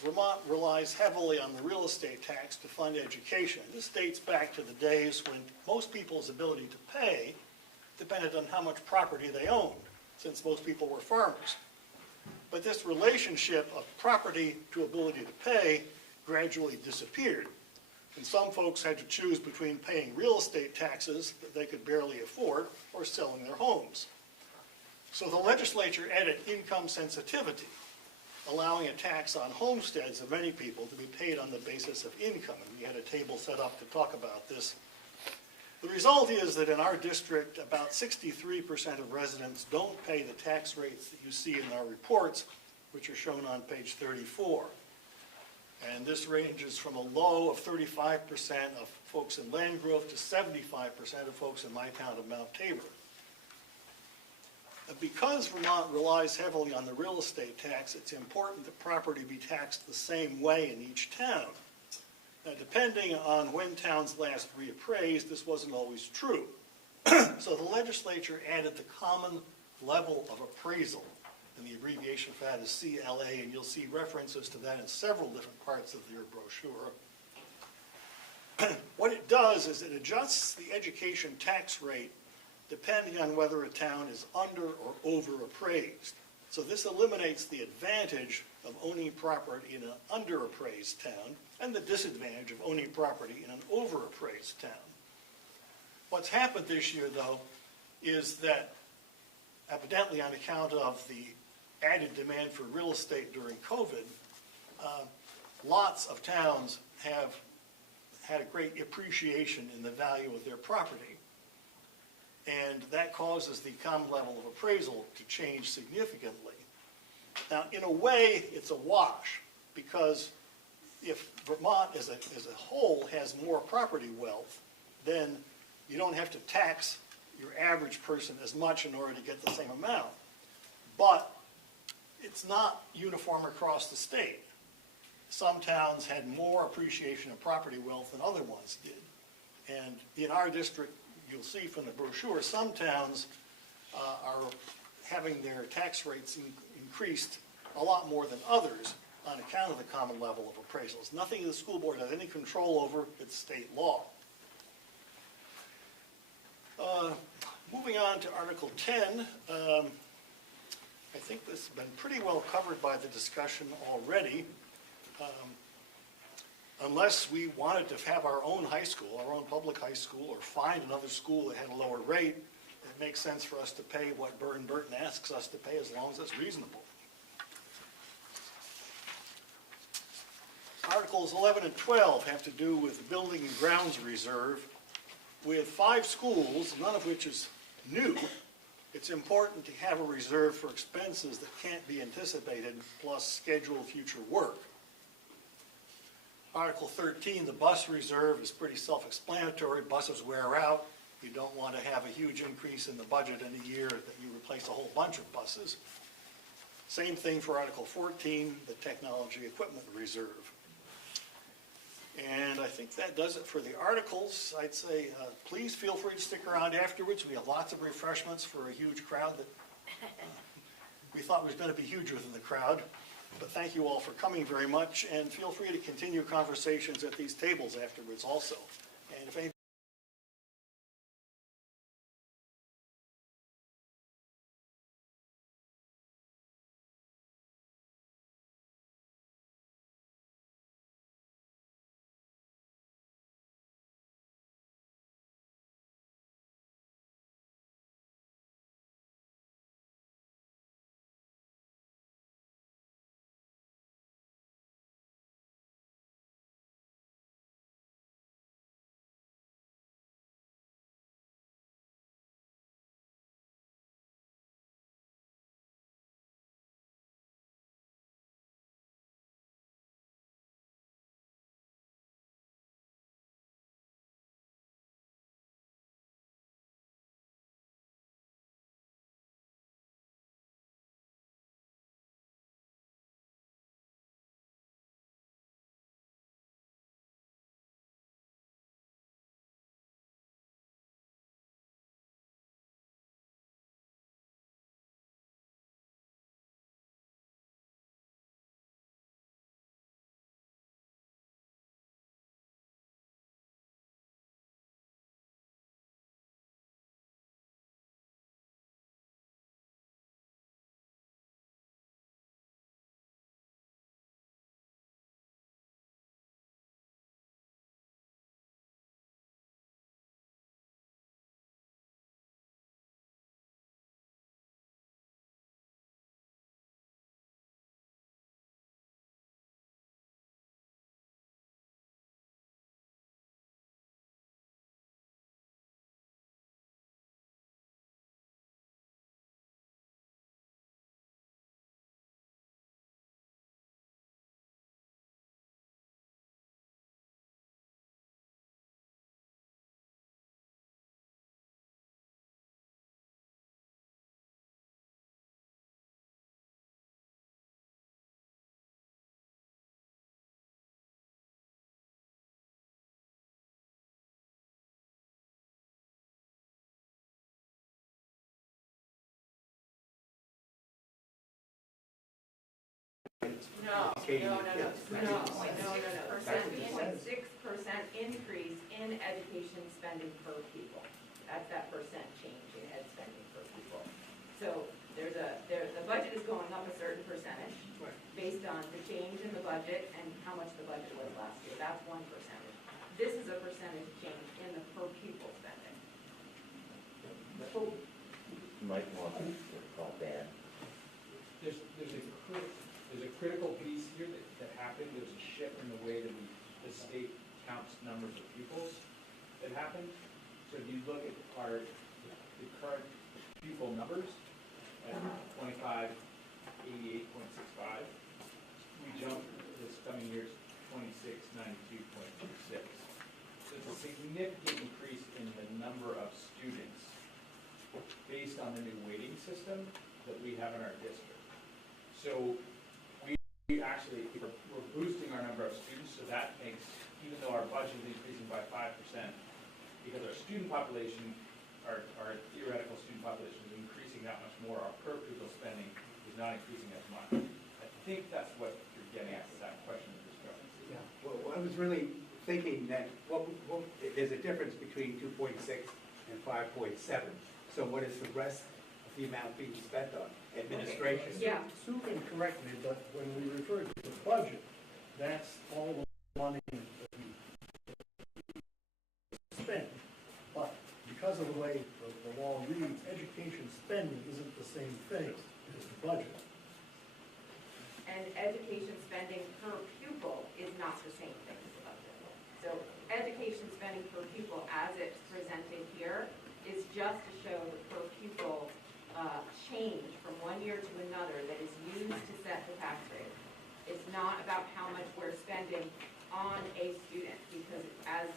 Vermont relies heavily on the real estate tax to fund education. This dates back to the days when most people's ability to pay depended on how much property they owned, since most people were farmers. But this relationship of property to ability to pay gradually disappeared. And some folks had to choose between paying real estate taxes that they could barely afford or selling their homes. So the legislature added income sensitivity, allowing a tax on homesteads of many people to be paid on the basis of income. And we had a table set up to talk about this. The result is that in our district, about 63% of residents don't pay the tax rates that you see in our reports, which are shown on page 34. And this ranges from a low of 35% of folks in Land Grove to 75% of folks in my town of Mount Tabor. Because Vermont relies heavily on the real estate tax, it's important that property be taxed the same way in each town. Now, depending on when towns last reappraised, this wasn't always true. So the legislature added the common level of appraisal, and the abbreviation for that is CLA, and you'll see references to that in several different parts of your brochure. What it does is it adjusts the education tax rate depending on whether a town is under or over appraised. So this eliminates the advantage of owning property in an underappraised town and the disadvantage of owning property in an overappraised town. What's happened this year, though, is that evidently on account of the added demand for real estate during COVID, lots of towns have had a great appreciation in the value of their property. And that causes the common level of appraisal to change significantly. Now, in a way, it's a wash, because if Vermont as a whole has more property wealth, then you don't have to tax your average person as much in order to get the same amount. But it's not uniform across the state. Some towns had more appreciation of property wealth than other ones did. And in our district, you'll see from the brochure, some towns are having their tax rates increased a lot more than others on account of the common level of appraisals. Nothing the school board has any control over, it's state law. Moving on to Article 10, I think this has been pretty well covered by the discussion already. Unless we wanted to have our own high school, our own public high school, or find another school that had a lower rate, it makes sense for us to pay what Burton asks us to pay as long as it's reasonable. Articles 11 and 12 have to do with the Building and Grounds Reserve. With 5 schools, none of which is new, it's important to have a reserve for expenses that can't be anticipated, plus scheduled future work. Article 13, the bus reserve, is pretty self-explanatory. Buses wear out. You don't want to have a huge increase in the budget in a year that you replace a whole bunch of buses. Same thing for Article 14, the technology equipment reserve. And I think that does it for the articles. I'd say please feel free to stick around afterwards. We have lots of refreshments for a huge crowd that we thought was going to be huger than the crowd. But thank you all for coming very much, and feel free to continue conversations at these tables afterwards also. And if anybody No, Katie, no, no, no, yeah. no, no. 2.6% increase in education spending per pupil. That's that percent change in ed spending per pupil. So the budget is going up a certain percentage based on the change in the budget and how much the budget was last year. That's 1%. This is a percentage change in the per pupil spending. Might want to call Dan. There's a critical piece here that happened. There's a shift in the way that the state counts numbers of pupils that happened. So if you look at the current pupil numbers at 2588.65, we jumped this coming year's 2692.26. So it's a significant increase in the number of students based on the new weighting system that we have in our district. So we actually, we're boosting our number of students, so that makes, even though our budget is increasing by 5%, because our student population, our theoretical student population is increasing that much more, our per pupil spending is not increasing as much. I think that's what you're getting at with that question of discrepancy. Yeah, well, I was really thinking that there's a difference between 2.6 and 5.7. So what is the rest of the amount being spent on? Administration? Yeah. Sue can correct me, but when we refer to the budget, that's all the money that we spend. But because of the way the law reads, education spending isn't the same thing as the budget. And education spending per pupil is not the same thing as the budget. So education spending per pupil as it's presented here is just to show the per pupil change from one year to another that is used to set the tax rate. It's not about how much we're spending on a student, because as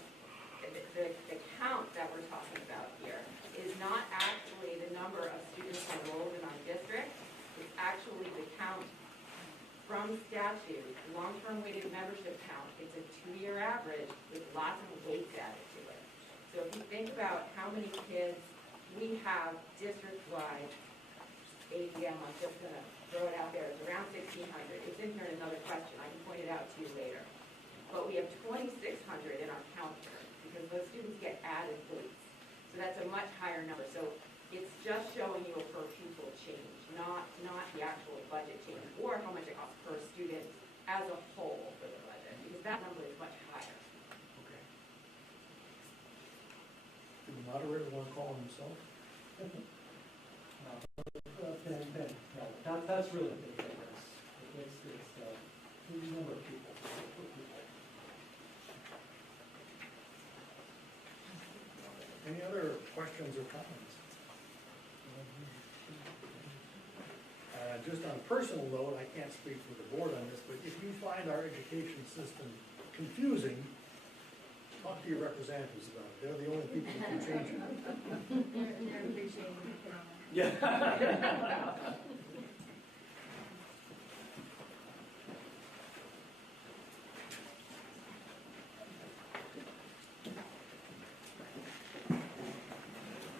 the count that we're talking about here is not actually the number of students enrolled in our district. It's actually the count from statute, long-term weighted membership count. It's a 2-year average with lots of weights added to it. So if you think about how many kids we have district-wide, ADM, I'm just going to throw it out there, it's around 1,600. It's in here in another question. I can point it out to you later. But we have 2,600 in our count here because those students get added weights. So that's a much higher number. So it's just showing you a per pupil change, not the actual budget change or how much it costs per student as a whole for the budget, because that number is much higher. Okay. Did the moderator want to call on himself? That's really the big difference. It's the number of people. Any other questions or comments? Just on a personal note, I can't speak for the board on this, but if you find our education system confusing, talk to your representatives about it. They're the only people who can change it. They're appreciating it. Yeah.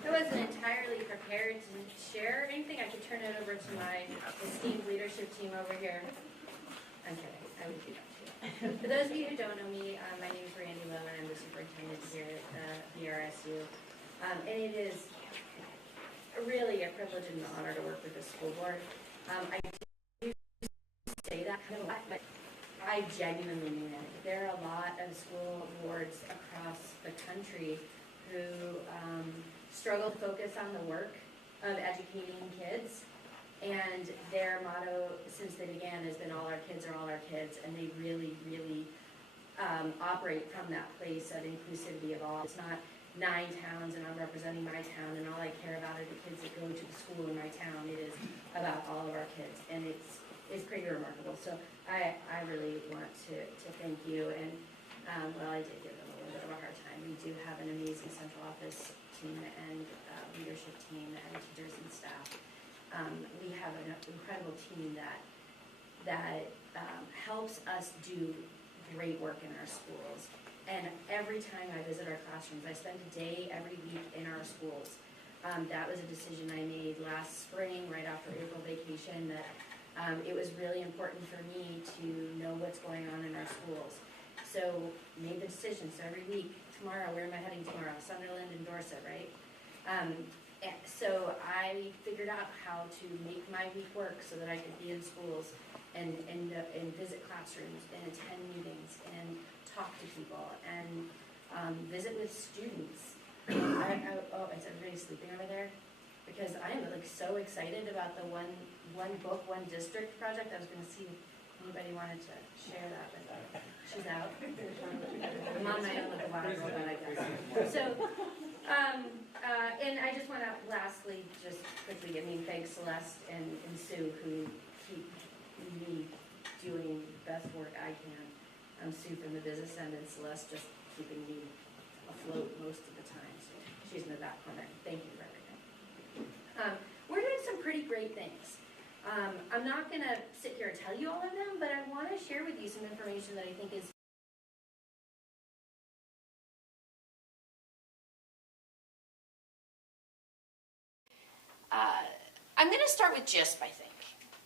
I wasn't entirely prepared to share anything. I could turn it over to my esteemed leadership team over here. I'm kidding. I would do that too. For those of you who don't know me, my name is Randy Lowe, and I'm the superintendent here at the BRSU. And it is really a privilege and an honor to work with the school board. I do say that kind of a lot, but I genuinely mean it. There are a lot of school boards across the country who struggle to focus on the work of educating kids. And their motto since they began has been all our kids are all our kids, and they really, really operate from that place of inclusivity of all. It's not 9 towns and I'm representing my town and all I care about are the kids that go to the school in my town. It is about all of our kids, and it's pretty remarkable. So I really want to thank you, and well, I did give them a little bit of a hard time. We do have an amazing central office team and leadership team and teachers and staff. We have an incredible team that helps us do great work in our schools. And every time I visit our classrooms, I spend a day every week in our schools. That was a decision I made last spring, right after April vacation, that It was really important for me to know what's going on in our schools. So made the decision, so every week, tomorrow, where am I heading tomorrow? Sunderland and Dorset, right? So I figured out how to make my week work so that I could be in schools and visit classrooms and attend meetings and talk to people and visit with students. Is everybody sleeping over there? Because I am like so excited about the one book, one district project. I was going to see if anybody wanted to share that with her. She's out. I'm on my own with the water robot, I guess. So, and I just want to lastly, just quickly, thanks Celeste and Sue who keep me doing the best work I can. Sue from the business end and Celeste just keeping me afloat most of the time. So she's in the back corner. Thank you for everything. We're doing some pretty great things. I'm not going to sit here and tell you all of them, but I want to share with you some information that I think is I'm going to start with JISP, I think.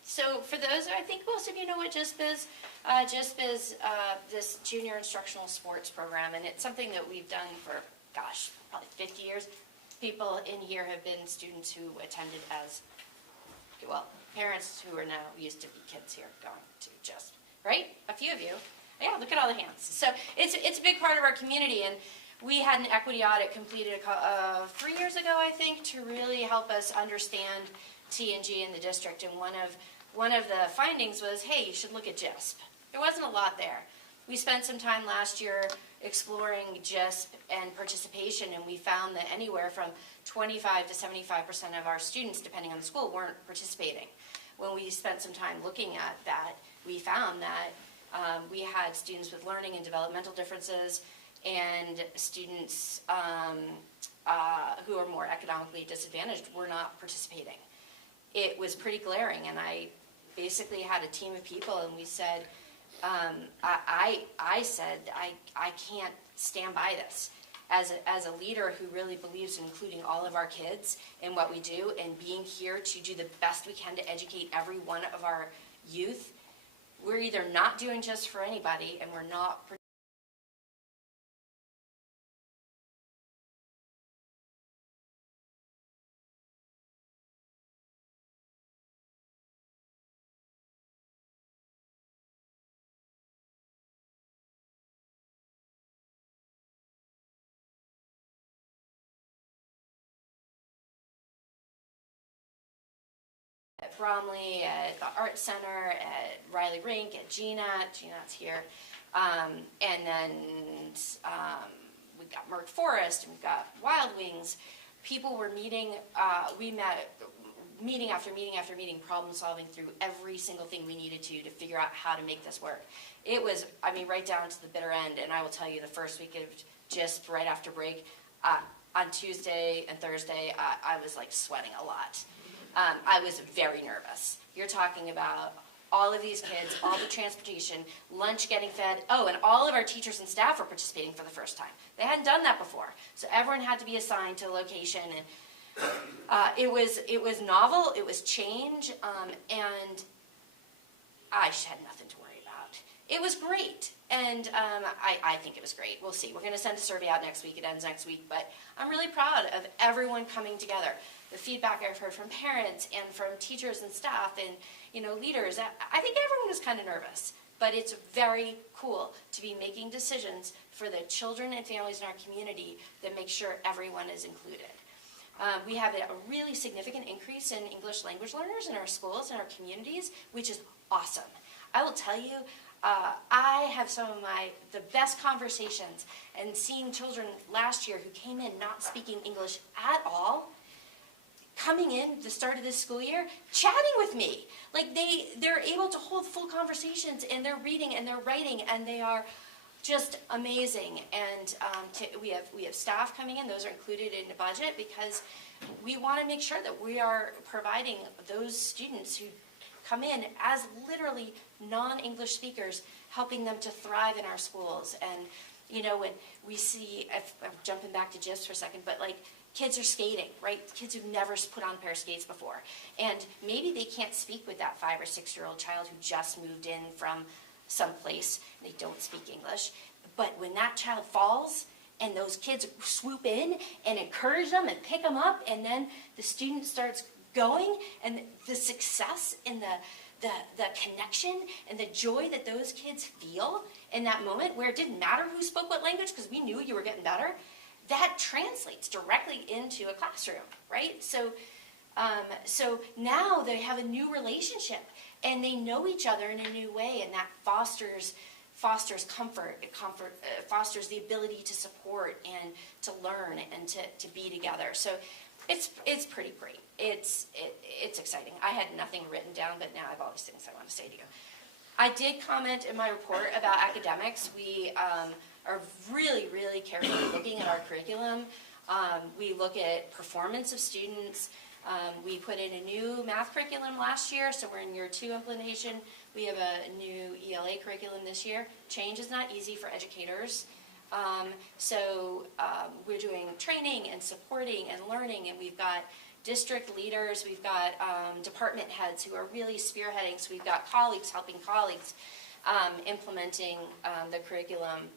So for those, I think most of you know what JISP is. JISP is this Junior Instructional Sports Program, and it's something that we've done for, gosh, probably 50 years. People in here have been students who attended as, well, parents who are now used to be kids here going to JISP, right? A few of you. Yeah, look at all the hands. So it's a big part of our community, and we had an equity audit completed 3 years ago, I think, to really help us understand T&G in the district. And one of the findings was, hey, you should look at JISP. There wasn't a lot there. We spent some time last year exploring JISP and participation, and we found that anywhere from 25 to 75% of our students, depending on the school, weren't participating. When we spent some time looking at that, we found that we had students with learning and developmental differences and students who are more economically disadvantaged were not participating. It was pretty glaring, and I basically had a team of people, and we said, I said, I can't stand by this. As a leader who really believes in including all of our kids in what we do and being here to do the best we can to educate every one of our youth, we're either not doing just for anybody and we're not at Bromley, at the Art Center, at Riley Rink, at GNAT. GNAT's here. And then we've got Merck Forest, and we've got Wild Wings. People were meeting, we met meeting after meeting after meeting, problem solving through every single thing we needed to figure out how to make this work. It was, right down to the bitter end, and I will tell you the first week of just right after break, on Tuesday and Thursday, I was like sweating a lot. I was very nervous. You're talking about all of these kids, all the transportation, lunch getting fed. Oh, and all of our teachers and staff were participating for the first time. They hadn't done that before. So everyone had to be assigned to a location. And it was novel, it was change, and I had nothing to worry about. It was great, and I think it was great. We'll see. We're going to send a survey out next week. It ends next week, but I'm really proud of everyone coming together. The feedback I've heard from parents and from teachers and staff and leaders, I think everyone was kind of nervous, but it's very cool to be making decisions for the children and families in our community that make sure everyone is included. We have a really significant increase in English language learners in our schools and our communities, which is awesome. I will tell you, I have some of the best conversations, and seeing children last year who came in not speaking English at all, coming in the start of this school year, chatting with me. Like they're able to hold full conversations, and they're reading and they're writing, and they are just amazing. And we have staff coming in. Those are included in the budget because we want to make sure that we are providing those students who come in as literally non-English speakers, helping them to thrive in our schools. And when we see, I'm jumping back to GIST for a second, but kids are skating, right? Kids who've never put on a pair of skates before. And maybe they can't speak with that 5 or 6-year-old child who just moved in from someplace, and they don't speak English. But when that child falls, and those kids swoop in and encourage them and pick them up, and then the student starts going, and the success and the connection and the joy that those kids feel in that moment, where it didn't matter who spoke what language because we knew you were getting better, that translates directly into a classroom, right? So now they have a new relationship, and they know each other in a new way, and that fosters comfort. It fosters the ability to support and to learn and to be together. So it's pretty great. It's exciting. I had nothing written down, but now I have all these things I want to say to you. I did comment in my report about academics. We are really, really carefully looking at our curriculum. We look at performance of students. We put in a new math curriculum last year, so we're in year 2 implementation. We have a new ELA curriculum this year. Change is not easy for educators. So we're doing training and supporting and learning, and we've got district leaders, we've got department heads who are really spearheading, so we've got colleagues helping colleagues implementing the curriculum.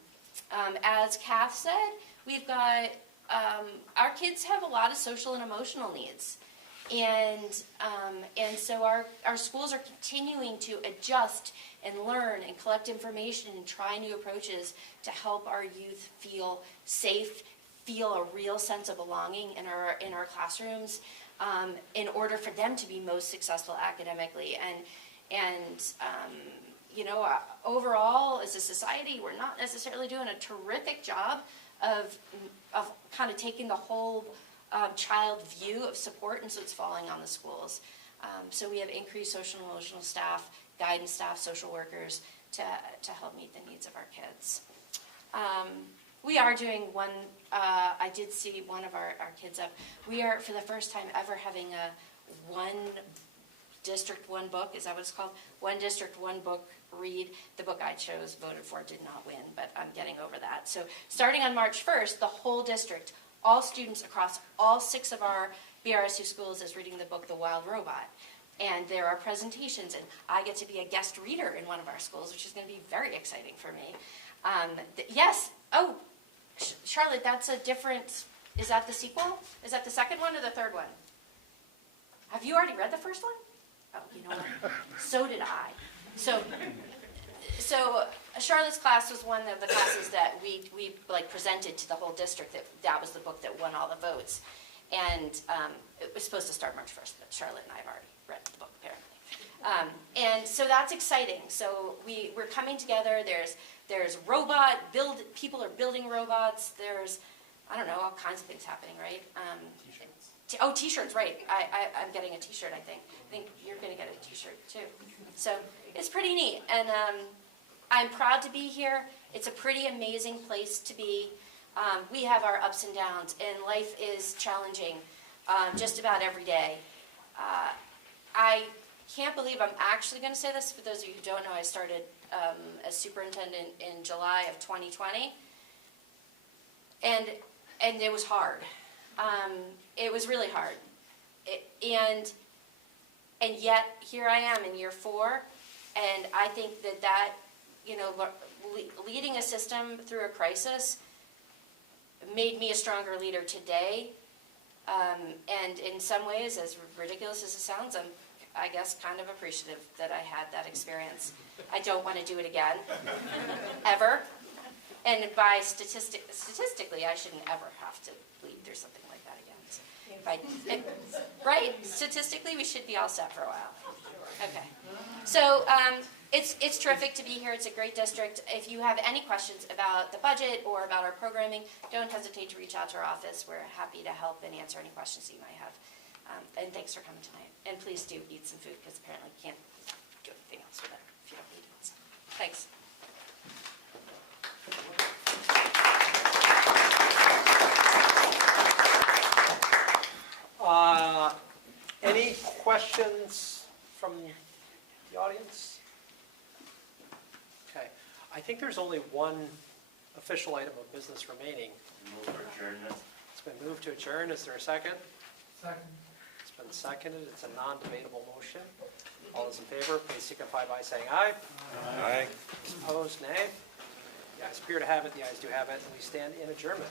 As Kath said, we've got, our kids have a lot of social and emotional needs. And so our schools are continuing to adjust and learn and collect information and try new approaches to help our youth feel safe, feel a real sense of belonging in our classrooms, in order for them to be most successful academically. And you know, overall as a society, we're not necessarily doing a terrific job of kind of taking the whole child view of support, and so it's falling on the schools. So we have increased social and emotional staff, guidance staff, social workers to help meet the needs of our kids. We are doing one, I did see one of our kids up. We are, for the first time ever, having a one district, one book, is that what it's called? One district, one book read. The book I chose, voted for, did not win, but I'm getting over that. So starting on March 1st, the whole district, all students across all 6 of our BRSU schools is reading the book, The Wild Robot. And there are presentations, and I get to be a guest reader in one of our schools, which is going to be very exciting for me. Yes, oh, Charlotte, that's a different, is that the sequel? Is that the second one or the third one? Have you already read the first one? Oh, you know what? So did I. So Charlotte's class was one of the classes that we like presented to the whole district. That was the book that won all the votes. And it was supposed to start March 1st, but Charlotte and I have already read the book, apparently. And so that's exciting. So we're coming together. There's people are building robots. There's, I don't know, all kinds of things happening, right? T-shirts. T-shirts, right. I'm getting a T-shirt, I think. I think you're going to get a T-shirt, too. So it's pretty neat. And I'm proud to be here. It's a pretty amazing place to be. We have our ups and downs, and life is challenging just about every day. I can't believe I'm actually going to say this. For those of you who don't know, I started as superintendent in July of 2020. And it was hard. It was really hard. And yet, here I am in year 4, and I think that you know, leading a system through a crisis made me a stronger leader today. And in some ways, as ridiculous as it sounds, I'm, I guess, kind of appreciative that I had that experience. I don't want to do it again, ever. And by statistically, I shouldn't ever have to lead through something like that again. So, right? Statistically, we should be all set for a while. Okay. So it's terrific to be here. It's a great district. If you have any questions about the budget or about our programming, don't hesitate to reach out to our office. We're happy to help and answer any questions that you might have. And thanks for coming tonight. And please do eat some food, because apparently you can't do anything else with it if you don't eat it. So, thanks. Any questions from the audience? Okay. I think there's only one official item of business remaining. Move for adjournment. It's been moved to adjourn. Is there a second? Second. It's been seconded. It's a non-debatable motion. All those in favor, please signify by saying aye. Aye. Opposed, nay. The ayes appear to have it. The ayes do have it, and we stand in adjournment.